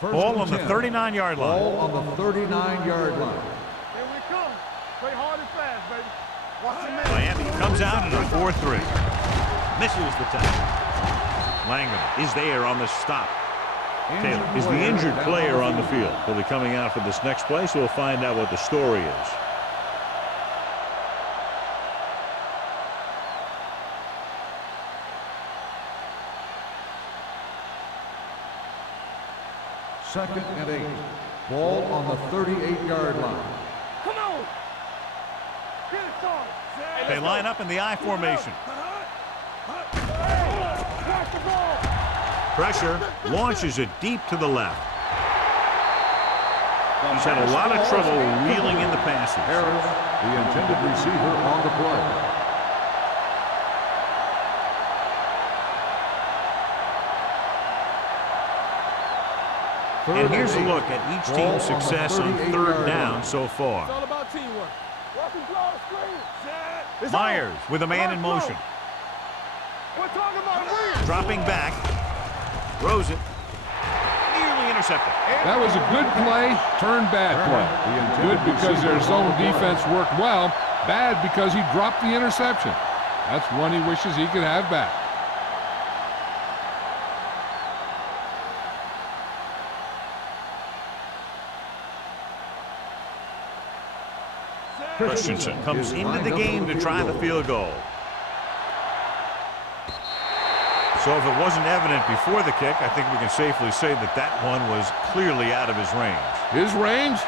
Ball on the 39-yard line. Ball on the 39-yard line. Here we come. Play hard and fast, baby. Watch your man. Miami comes out in a 4-3. Misses the tackle. Langham is there on the stop. Taylor is the injured player on the field. He'll be coming out for this next play, so we'll find out what the story is. Second and 8. Ball on the 38-yard line. Come on. Get it, Tom. They line up in the I formation. Watch the ball. Pressure launches it deep to the left. He's had a lot of trouble reeling in the passes. Harris, the intended receiver on the play. And here's a look at each team's success on third down so It's far. all about teamwork. Watch him draw the screen. It's Myers on. with a man in motion. We're talking about wins. Dropping back. Throws it. Nearly intercepted. That was a good play, turned bad play. Good because their zone defense worked well. Bad because he dropped the interception. That's one he wishes he could have back. Christensen comes into the game to try the field goal. So if it wasn't evident before the kick, I think we can safely say that that one was clearly out of his range. His range?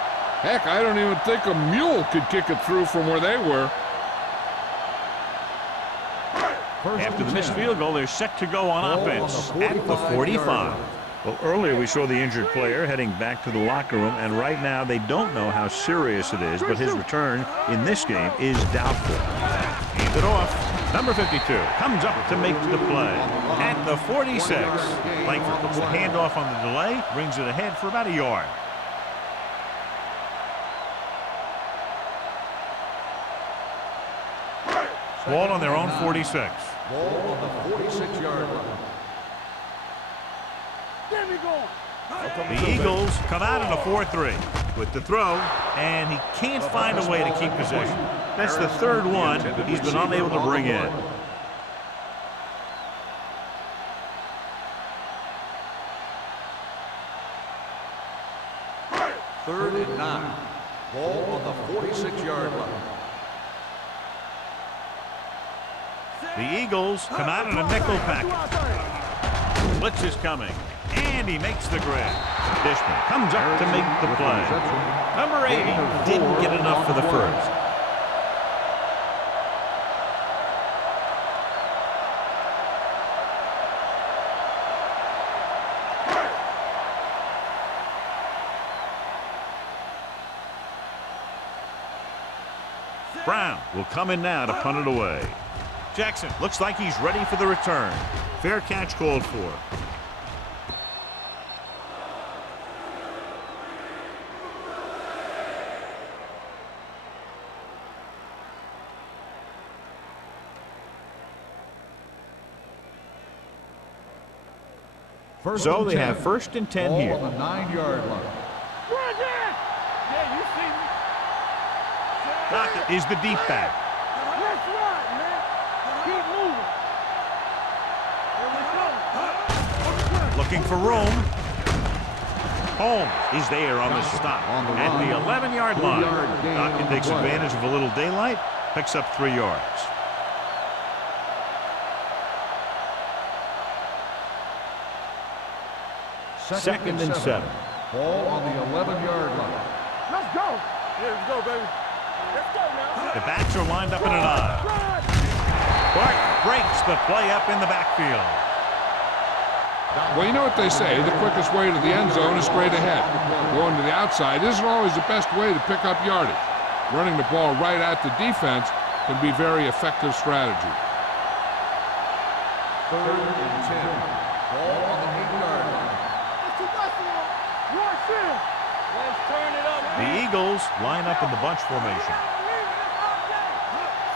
Heck, I don't even think a mule could kick it through from where they were. After the missed field goal, they're set to go on offense at the 45. Well, earlier we saw the injured player heading back to the locker room, and right now they don't know how serious it is, but his return in this game is doubtful. Hands it off. Number 52 comes up to make the play at the 46. Langford puts the handoff on the delay, brings it ahead for about a yard. Ball on their own 46. Ball on the 46-yard line. Get me going. The Eagles come out in a 4-3 with the throw, and he can't find a way to keep possession. That's the third one he's been unable to bring in. Third and 9. Ball on the 46-yard line. The Eagles come out in a nickel package. Blitz is coming, and he makes the grab. Dishman comes up to make the play. Number 80 didn't get enough for the first. Brown will come in now to punt it away. Jackson looks like he's ready for the return. Fair catch called for. So they have first and 10 here. Ball on the 9-yard line. Yeah, you see me. Dockett is the deep back. Let's ride, man. Keep moving. Here we looking for room. Holmes is there on the stop On the at run. the 11-yard line. 3-yard gain on Stockton the takes play. advantage of a little daylight, picks up 3 yards. Second and 7. Ball on the 11-yard line. Let's go. Yeah, let's go, baby. Let's go now. The backs are lined up in an I. Clark breaks the play up in the backfield. Well, you know what they say, the quickest way to the end zone is straight ahead. Going to the outside isn't always the best way to pick up yardage. Running the ball right at the defense can be very effective strategy. 3rd and 10. Ball on the 8-yard line. Let's turn it up. The Eagles line up in the bunch formation.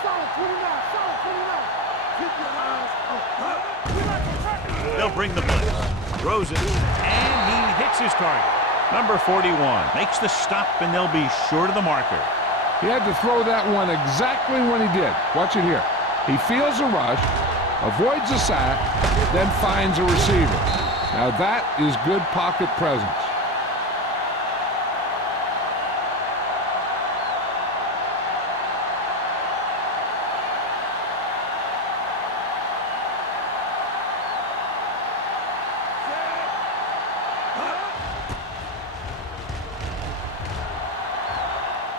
Solid 29, solid 29. Keep your eyes open. They'll bring the blitz. Throws it, and he hits his target. Number 41 makes the stop, and they'll be short of the marker. He had to throw that one exactly when he did. Watch it here. He feels a rush, avoids a sack, then finds a receiver. Now that is good pocket presence.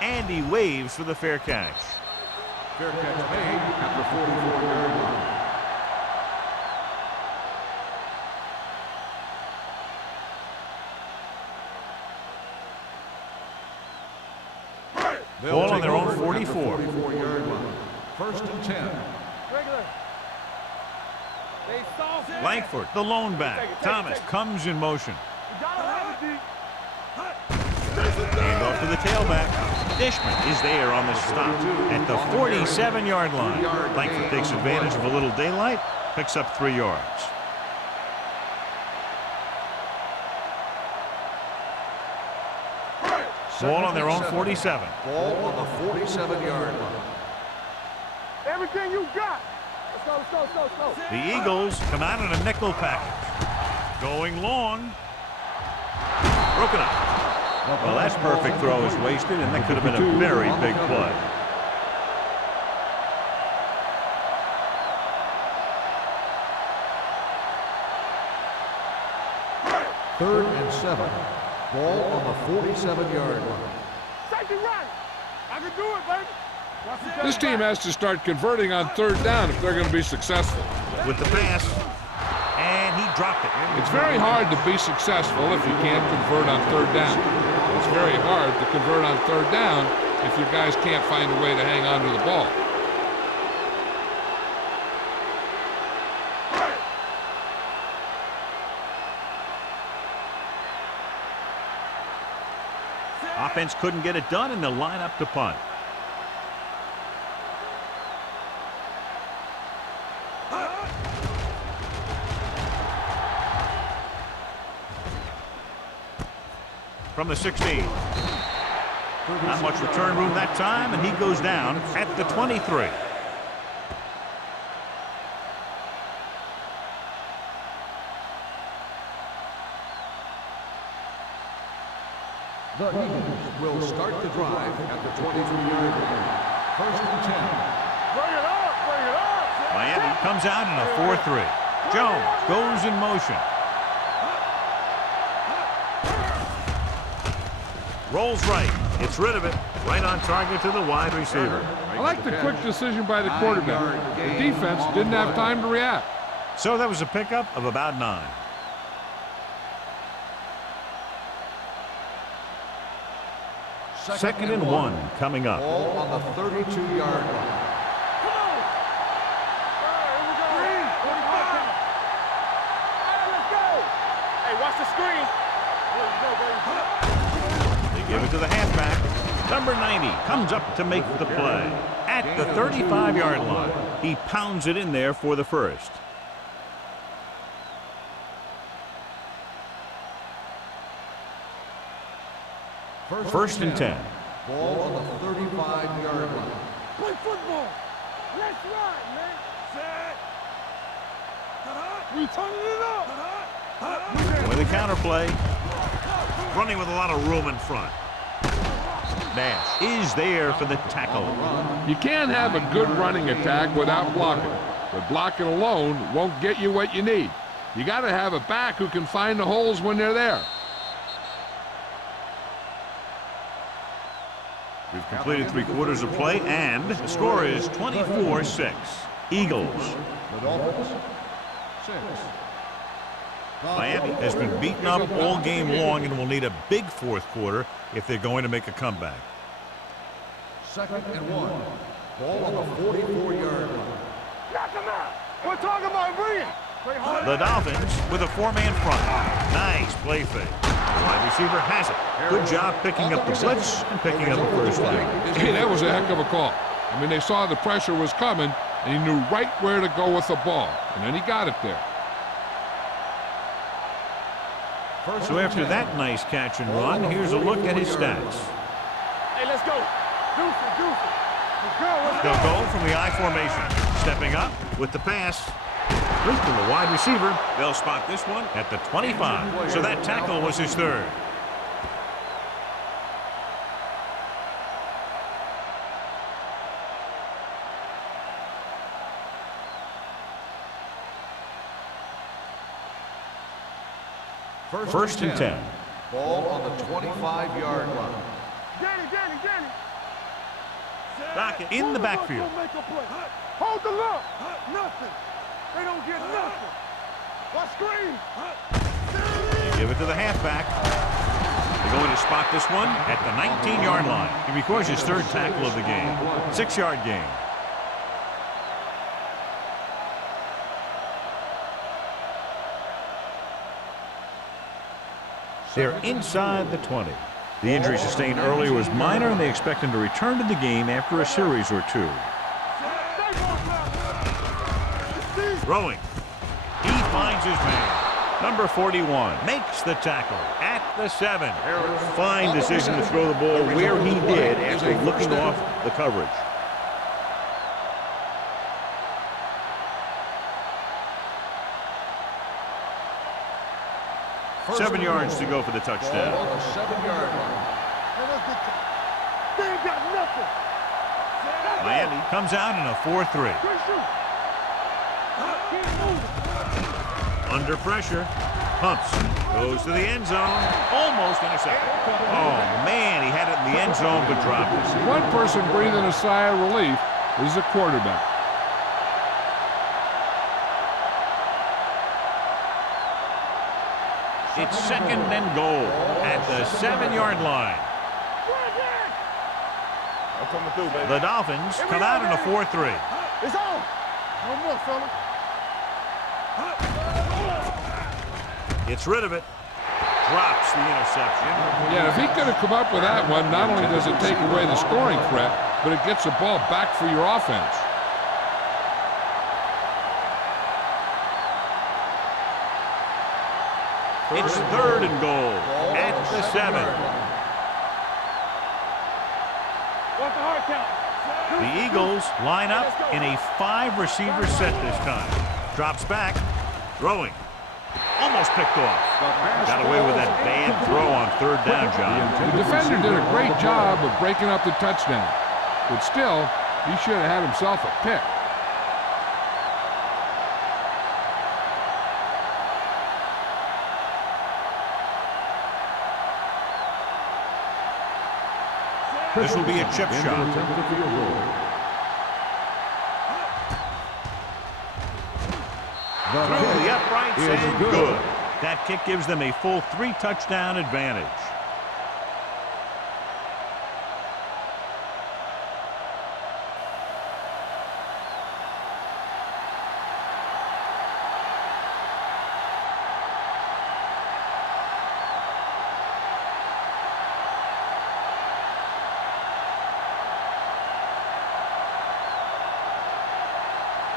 And he waves for the fair catch. Fair catch made at the 44-yard line. Ball on their own Over at the 44. 44-yard line. 1st and 10. Regular. They soft. Langford, the lone back. Thomas comes in motion. You gotta have it, D. Hand off to the tailback. Dishman is there on the stop at the 47-yard line. Langford takes advantage of a little daylight, picks up 3 yards. Ball on their own 47. Ball on the 47-yard line. Everything you got. Let's go, let's go, let's go, let's go. The Eagles come out in a nickel package. Going long. Broken up. Well, that perfect throw is wasted, and that could have been a very big play. Third and 7. Ball on the 47-yard line. Safety right. I can do it, baby. Watch the This team has to start converting on 3rd down if they're going to be successful. With the pass, and he dropped it. It's very hard to be successful if you can't convert on 3rd down. It's very hard to convert on 3rd down if your guys can't find a way to hang on to the ball. Offense couldn't get it done, and they'll line up to punt. From the 16. Not much return room that time, and he goes down at the 23. The Eagles will start the drive at the 23-yard line. 1st and 10. Bring it up, bring it up. Miami comes out in a 4-3. Jones goes in motion. Rolls right. Gets rid of it. Right on target to the wide receiver. I like the quick decision by the quarterback. The defense didn't have time to react. So that was a pickup of about 9. Second and 1 coming up. Ball on the 32-yard line. Come on. All right, here we go. Green, 45. All right, let's go. Hey, watch the screen. Let's go, baby. They give it to the halfback. Number 90 comes up to make the play. At the 35-yard line, he pounds it in there for the first. First and 10. Ball on the 35-yard line. Play football. Let's ride, man. Set. We turning it up. With a counter play. Running with a lot of room in front. Nash is there for the tackle. You can't have a good running attack without blocking. But blocking alone won't get you what you need. You got to have a back who can find the holes when they're there. We've completed 3/4 of play, and the score is 24-6. Eagles. The Dolphins, 6. Miami has been beaten up all game long and will need a big 4th quarter if they're going to make a comeback. 2nd and 1. Ball on the 44-yard line. Knock him out. We're talking about bringing. The Dolphins with a 4-man front. Nice play fake. The wide receiver has it. Good job picking up the blitz and picking up the first down. Hey, that was a heck of a call. I mean, they saw the pressure was coming, and he knew right where to go with the ball. And then he got it there. So after that nice catch and run, here's a look at his stats. Hey, let's go. Deuce. Let's go. They'll go from the I formation. Stepping up with the pass. Complete to the wide receiver. They'll spot this one at the 25. So that tackle was his 3rd. First and 10. Ball on the 25-yard line. Danny. Dockett in the backfield. Hold the look. Nothing. They don't get nothing. What screen? They give it to the halfback. They're going to spot this one at the 19-yard line. He records his 3rd tackle of the game. 6-yard gain. They're inside the 20. The injury sustained earlier was minor, and they expect him to return to the game after a series or 2. Throwing. He finds his man. Number 41 makes the tackle at the 7. Fine decision to throw the ball where he did after looking off the coverage. First 7 yards to go for the touchdown. Ball on the 7-yard line. They ain't got nothing. Miami comes out in a 4-3. Under pressure. Pumps. Goes to the end zone. Almost intercepted. Oh, man, he had it in the end zone but dropped it. One person breathing a sigh of relief is the quarterback. It's 2nd and goal at the 7-yard line. I'm coming through, baby. The Dolphins come out in a 4-3. It's on. No more, fella. Gets rid of it. Drops the interception. Yeah, if he could have come up with that one, not only does it take away the scoring threat, but it gets the ball back for your offense. It's 3rd and goal at the 7. What's the hard count? The Eagles line up in a 5-receiver set this time. Drops back. Throwing. Almost picked off. Got away with that bad throw on 3rd down, John. The defender did a great job of breaking up the touchdown. But still, he should have had himself a pick. This will be a chip shot. Through the uprights and good. That kick gives them a full 3-touchdown advantage.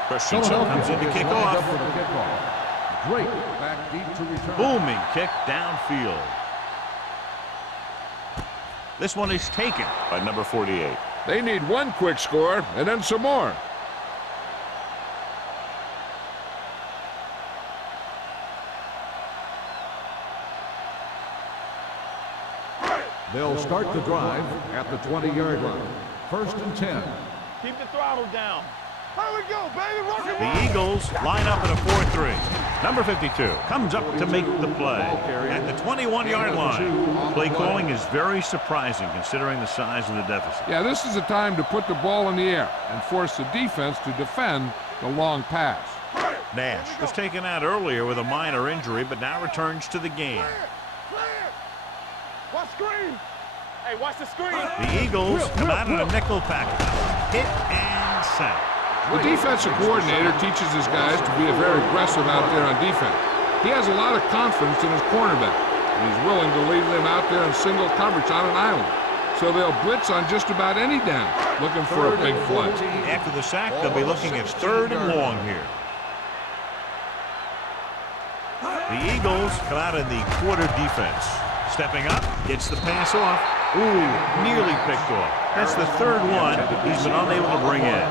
Christensen comes in to kick off. Drake back deep to return. Booming kick downfield. This one is taken by number 48. They need one quick score and then some more. They'll start the drive at the 20-yard line. 1st and 10. Keep the throttle down. Here we go, baby. Rock and roll. The Eagles line up in a 4-3. Number 52 comes up to make the play at the 21-yard line. Play calling is very surprising considering the size of the deficit. Yeah, this is the time to put the ball in the air and force the defense to defend the long pass. Nash was taken out earlier with a minor injury, but now returns to the game. Watch screen. Hey, watch the screen. The Eagles come out in a nickel package. Hit and sack. The defensive coordinator teaches his guys to be very aggressive out there on defense. He has a lot of confidence in his cornerback, and he's willing to leave them out there in single coverage on an island. So they'll blitz on just about any down, looking for a big play. After the sack, they'll be looking at 3rd and long here. The Eagles come out in the quarter defense. Stepping up, gets the pass off. Ooh, nearly picked off. That's the 3rd one he's been unable to bring in.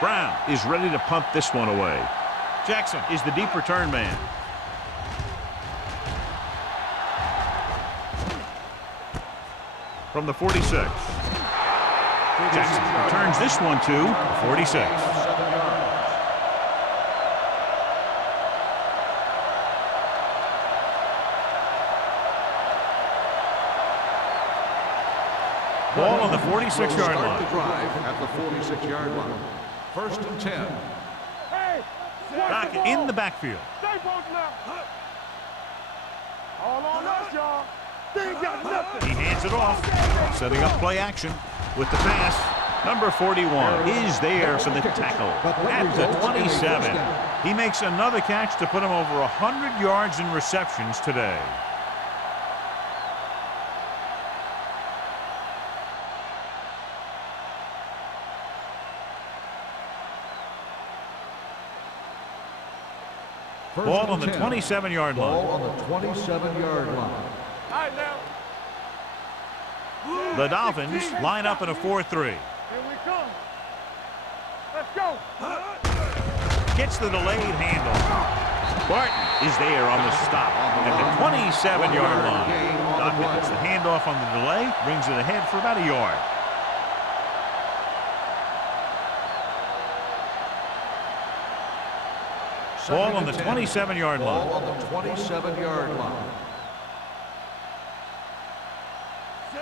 Brown is ready to punt this one away. Jackson is the deep return man. From the 46. Jackson returns this one to the 46. Ball on the 46-yard line. Start the drive at the 46-yard line. 1st and 10. Hey, Back in the backfield. stay both now. All on us, y'all. They ain't got nothing. He hands it off, setting up play action with the pass. Number 41 is there for the tackle at the 27. He makes another catch to put him over 100 yards in receptions today. Ball on the 27-yard line. Ball on the 27-yard line. All right, now. The Dolphins line up in a 4-3. Here we come. Let's go. Gets the delayed handoff. Barton is there on the stop at the 27-yard line. Dockett gets the handoff on the delay, brings it ahead for about a yard. Ball on the 27-yard line. Ball on the 27-yard line.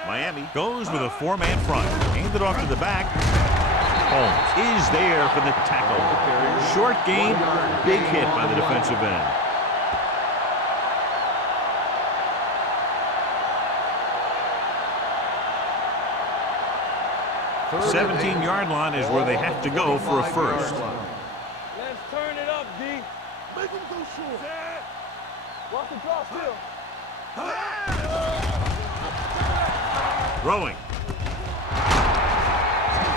Miami goes with a 4-man front. Handed off to the back. Holmes is there for the tackle. Short gain, big hit by the defensive end. The 17-yard line is where they have to go for a first. Let's turn it up, D. Make him go short. Watch the draw still. Throwing.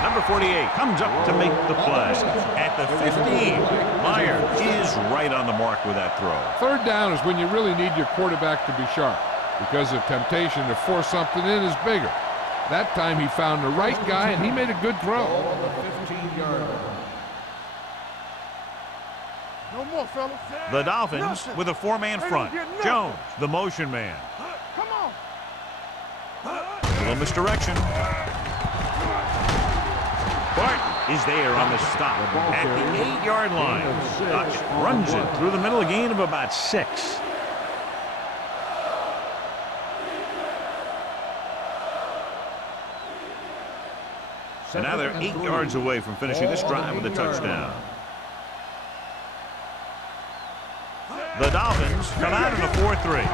Number 48 comes up to make the play. At the 15, Meyer is right on the mark with that throw. 3rd down is when you really need your quarterback to be sharp, because the temptation to force something in is bigger. That time he found the right guy and he made a good throw. Ball on the 15-yard line. No more, fellas. The Dolphins with a 4-man front. Jones, the motion man. Come on. A little misdirection. Barton is there on the stop at the 8-yard line. Dockett runs it through the middle, a gain of about 6. And now they're 8 yards away from finishing this drive with a touchdown. The Dolphins come out in a 4-3.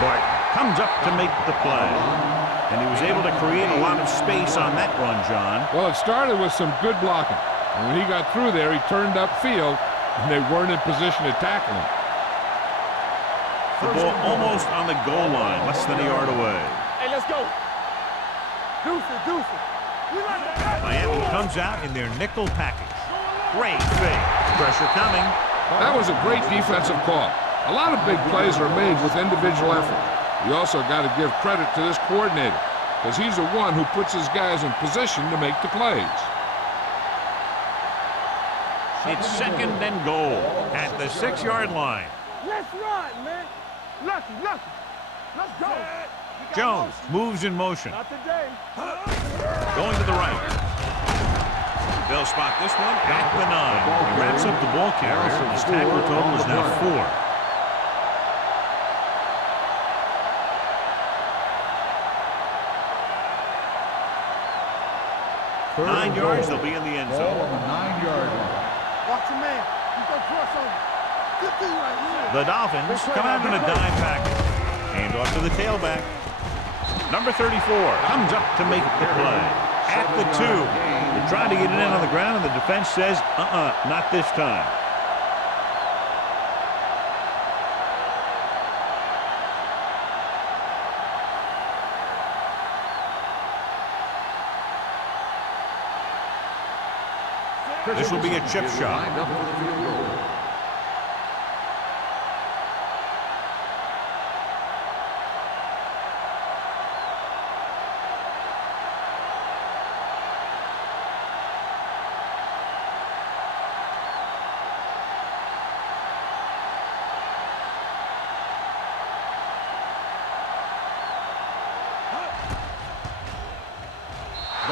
Barton comes up to make the play. And he was able to create a lot of space on that run, John. Well, it started with some good blocking. And when he got through there, he turned upfield, and they weren't in position to tackle him. The ball almost on the goal line, less than a yard away. Hey, let's go. Deuce it, deuce it. We like that. Miami comes out in their nickel package. Great fake. Pressure coming. That was a great defensive call. A lot of big plays are made with individual effort. You also got to give credit to this coordinator, because he's the one who puts his guys in position to make the plays. It's second and goal at the 6-yard line. Let's run, man. Lucky. Let's go. Jones moves in motion. Not today. Going to the right. They'll spot this one at the 9. He wraps up the ball carrier. His tackle total is now 4. 9 yards, they'll be in the end Ball zone. on the 9-yard line. Watch your man. He's going to cross over. Good thing right here. The Dolphins come out in a dime package. Hand off to the tailback. Number 34 comes up to make the play. At the 2. They try to get it in on the ground, and the defense says, not this time. This will be a chip shot. Lined up for the field goal.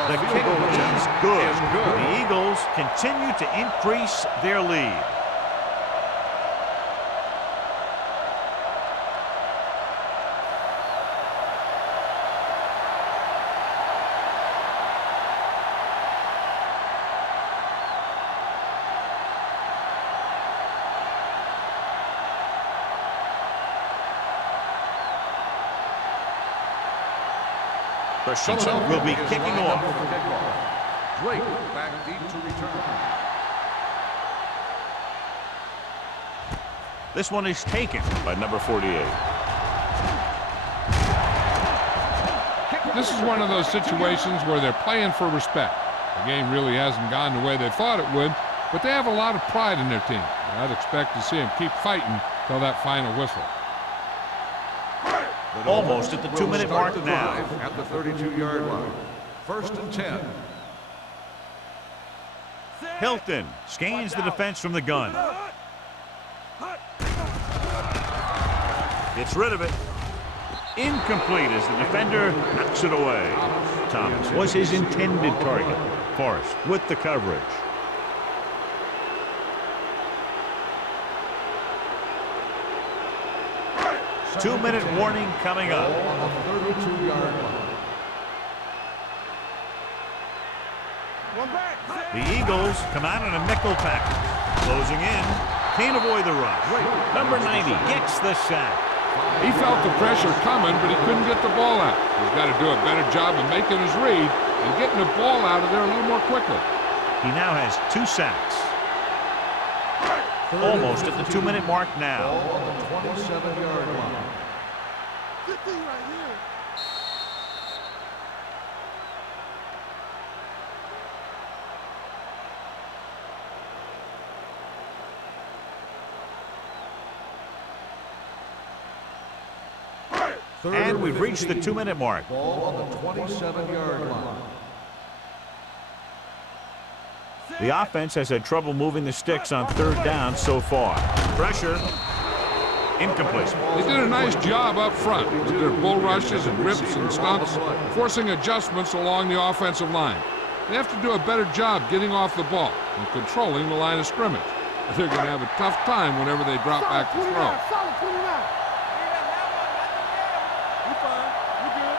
The kick is good. The Eagles continue to increase their lead. Christensen will be kicking off. Drake back deep to return. This one is taken by number 48. This is one of those situations where they're playing for respect. The game really hasn't gone the way they thought it would, but they have a lot of pride in their team. I'd expect to see them keep fighting till that final whistle. Almost at the 2-minute mark now. At the 32-yard line. 1st and 10. Hilton scans the defense from the gun. Gets rid of it. Incomplete as the defender knocks it away. Thomas was his intended target. Forrest with the coverage. Two-minute warning coming up. On the 32-yard line. The Eagles come out in a nickel package. Closing in. Can't avoid the rush. Number 90 gets the sack. He felt the pressure coming, but he couldn't get the ball out. He's got to do a better job of making his read and getting the ball out of there a little more quickly. He now has 2 sacks. Almost at the 2-minute mark now. Ball on the 27-yard line. Good thing right here. And we've reached the 2-minute mark. Ball on the 27-yard line. The offense has had trouble moving the sticks on 3rd down so far. Pressure. Incomplete. They did a nice job up front with their bull rushes and rips and stunts, forcing adjustments along the offensive line. They have to do a better job getting off the ball and controlling the line of scrimmage. They're going to have a tough time whenever they drop back to throw. Solid 29. We fine. We good.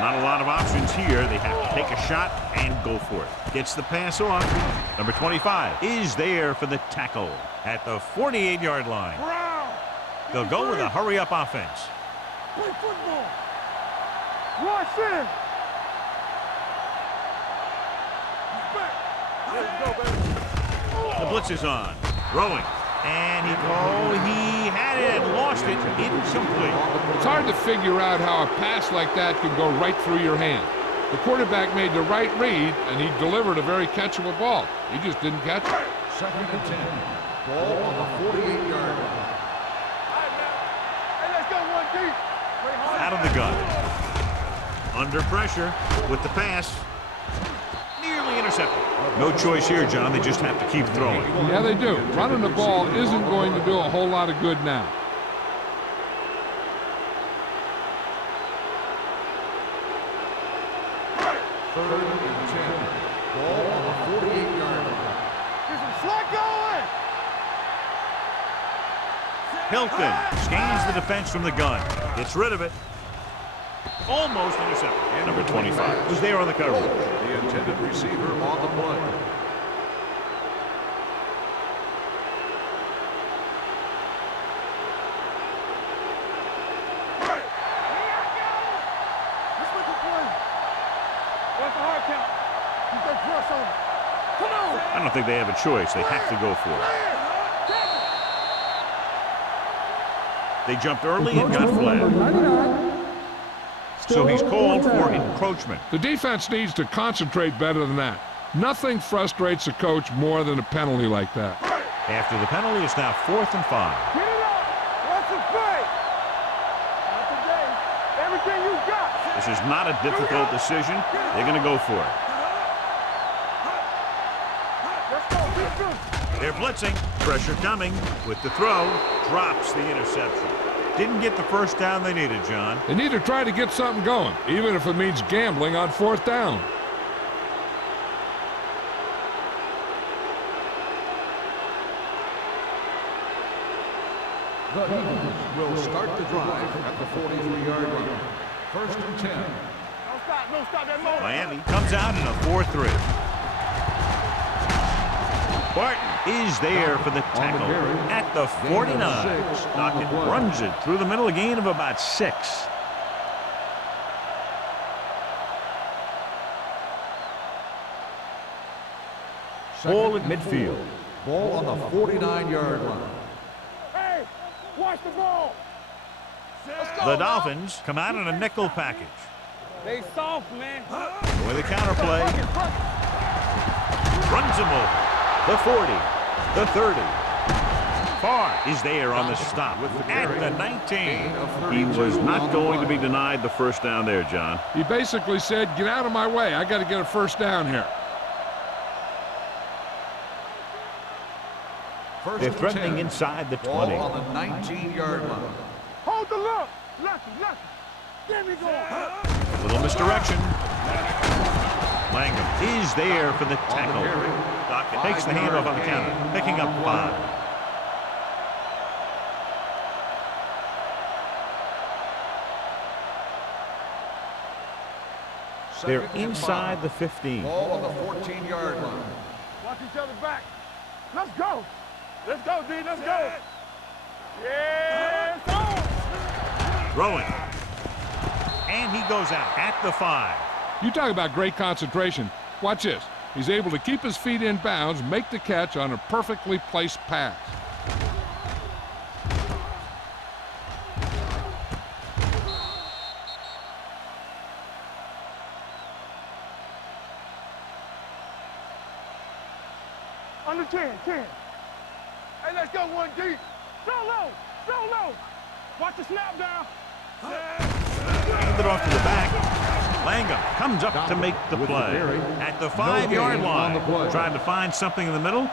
Not a lot of options here. They have to take a shot and go for it. Gets the pass off. Number 25 is there for the tackle at the 48-yard line. Brown. They'll go with a hurry-up offense. Play football. Rush in. He's back. Let's go, baby. The blitz is on. Throwing. And he had it and lost it. Incomplete. It's hard to figure out how a pass like that can go right through your hand. The quarterback made the right read, and he delivered a very catchable ball. He just didn't catch it. 2nd and 10. Ball on the 48-yard line. Hey, let's go 1 deep. behind the gun. Under pressure with the pass. Nearly intercepted. No choice here, John. They just have to keep throwing. Yeah, they do. Running the ball isn't going to do a whole lot of good now. Third and 10. Ball on the 48-yard line. Get some slack going. Hilton scans the defense from the gun. Gets rid of it. Almost intercepted. Number 25 was there on the coverage. The intended receiver on the play. Let's make a play. What's the hard count? Keep that press on him. Come on. I don't think they have a choice. They have to go for it. They jumped early and got flagged. So he's called for encroachment. The defense needs to concentrate better than that. Nothing frustrates a coach more than a penalty like that. After the penalty, it's now 4th and 5. Get it up. What's the play? Not today. Everything you got. This is not a difficult decision. They're going to go for it. Let's go. Defense. They're blitzing. Pressure coming. With the throw, drops the interception. Didn't get the first down they needed, John. They need to try to get something going, even if it means gambling on 4th down. The Eagles will start the drive at the 43-yard line. First and 10. Don't stop that moment. Miami comes out in a 4-3. Barton is there for the tackle at the 49. Stockton runs it through the middle, a gain of about 6. Ball at midfield. Ball on the 49-yard line. Hey, watch the ball. Let's go. The Dolphins come out in a nickel package. They soft, man. With a counterplay. Runs him over. The 40, the 30. Farr is there on the stop at the 19. He was not going to be denied the first down there, John. He basically said, get out of my way. I got to get a first down here. They're threatening inside the 20. Ball on the 19-yard line. Hold the look. Lucky. There we go. A little misdirection. Langham is there for the tackle. Dockett takes the handoff on the counter, picking up 5. They're inside the 15. Ball on the 14-yard line. Watch each other back. Let's go. Let's go, D. Let's go. Yeah, it's on. Throwing. And he goes out at the 5. You talk about great concentration. Watch this. He's able to keep his feet in bounds, make the catch on a perfectly placed pass. Under 10. Hey, let's go one deep. Solo. Watch the snap down. Hand it off to the back. Langham comes up to make the play. At the 5-yard line. Trying to find something in the middle.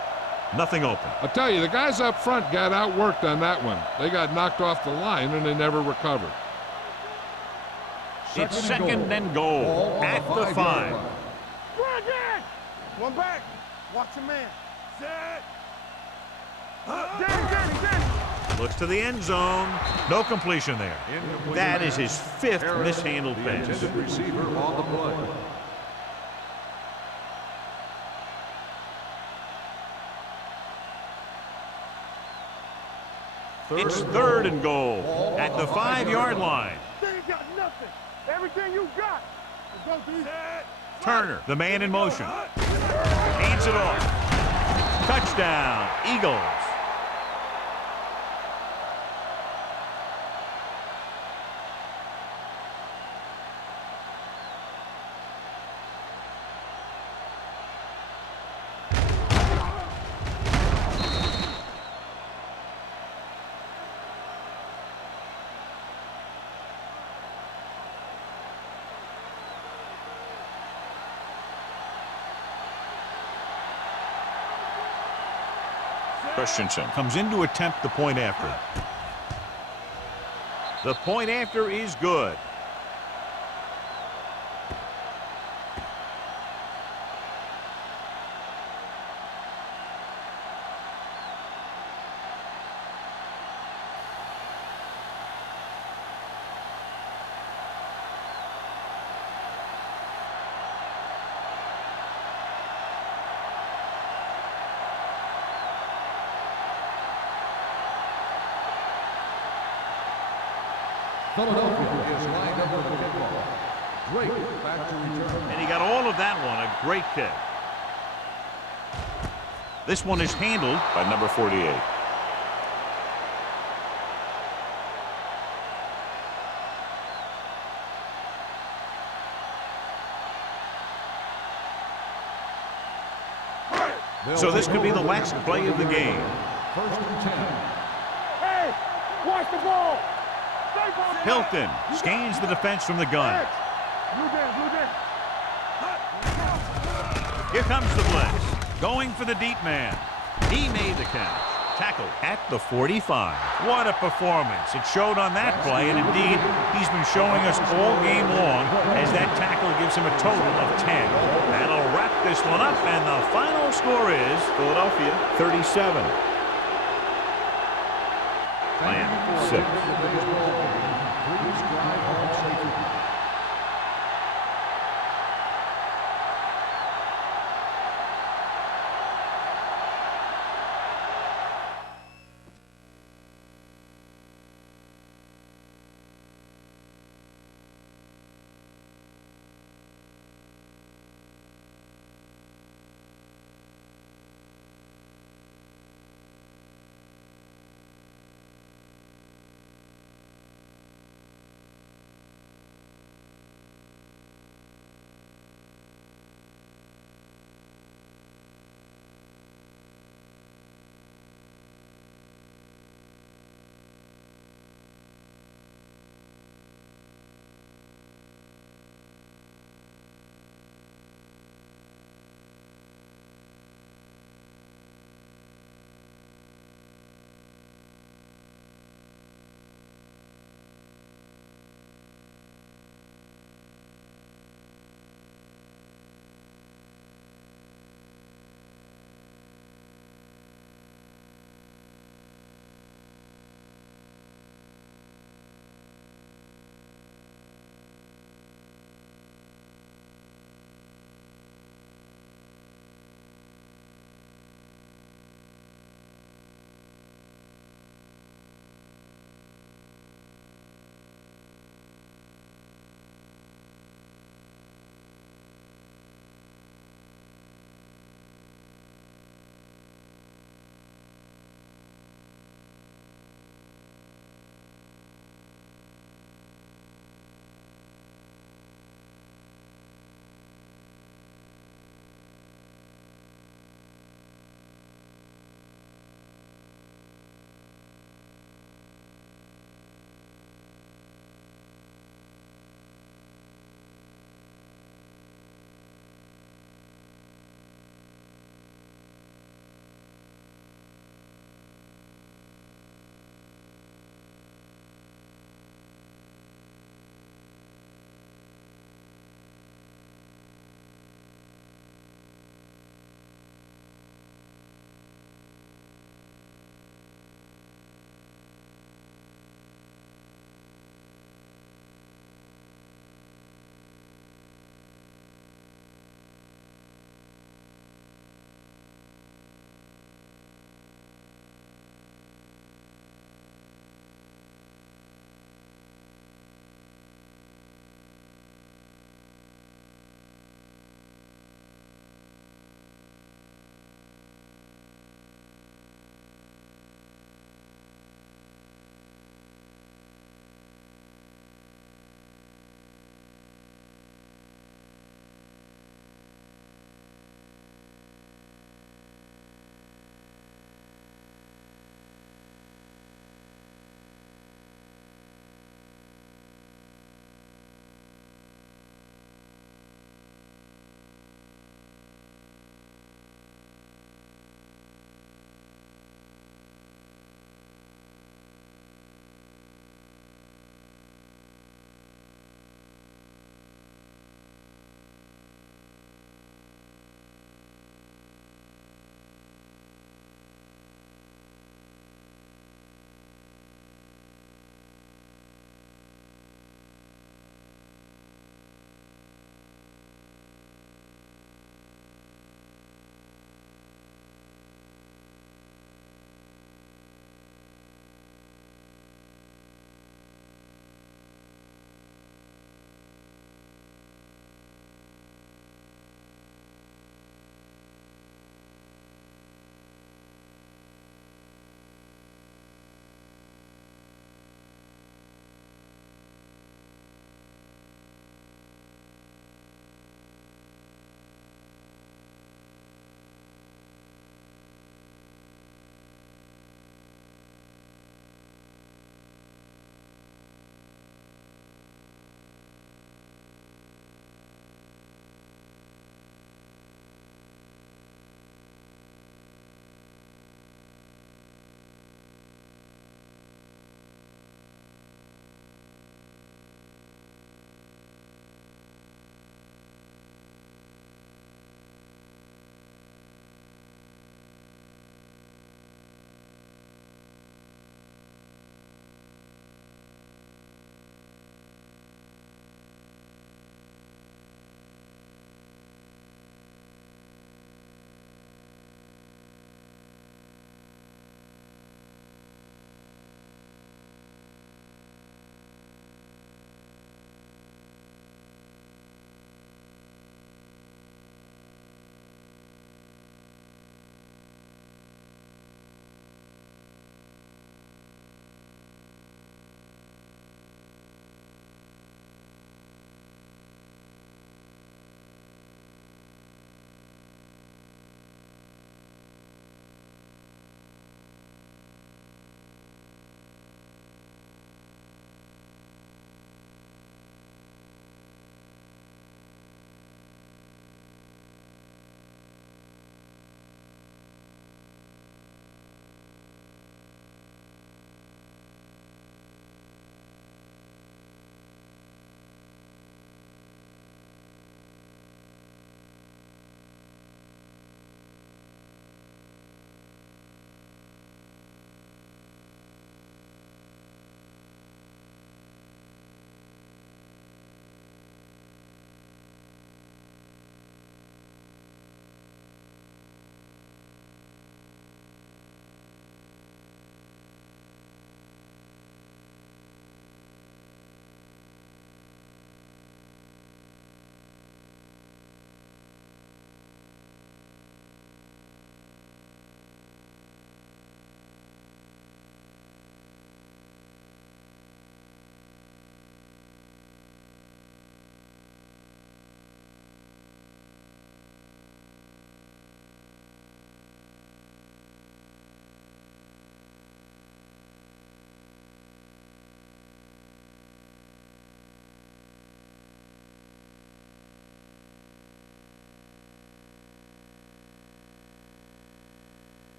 Nothing open. I'll tell you, the guys up front got outworked on that one. They got knocked off the line and they never recovered. It's second and goal at the 5. Run again. One back. Watch your man. Set. Danny. Looks to the end zone. No completion there. That is his 5th mishandled pass. Intended receiver on the play. It's 3rd and goal at the 5-yard line. They ain't got nothing. Everything you got. Let's go, D. Turner, the man in motion. Hands it off. Touchdown, Eagles. Christensen comes in to attempt the point after. The point after is good. Philadelphia is lined up for the kickoff. Drake back to return. And he got all of that one. A great kick. This one is handled by number 48. So this could be the last play of the game. First and 10. Hey, watch the ball. Hilton scans the defense from the gun. Blue den. Here comes the blitz. Going for the deep man. He made the catch. Tackle at the 45. What a performance. It showed on that play, and indeed, he's been showing us all game long as that tackle gives him a total of 10. That'll wrap this one up, and the final score is Philadelphia 37. Miami 6. Please drive home safely.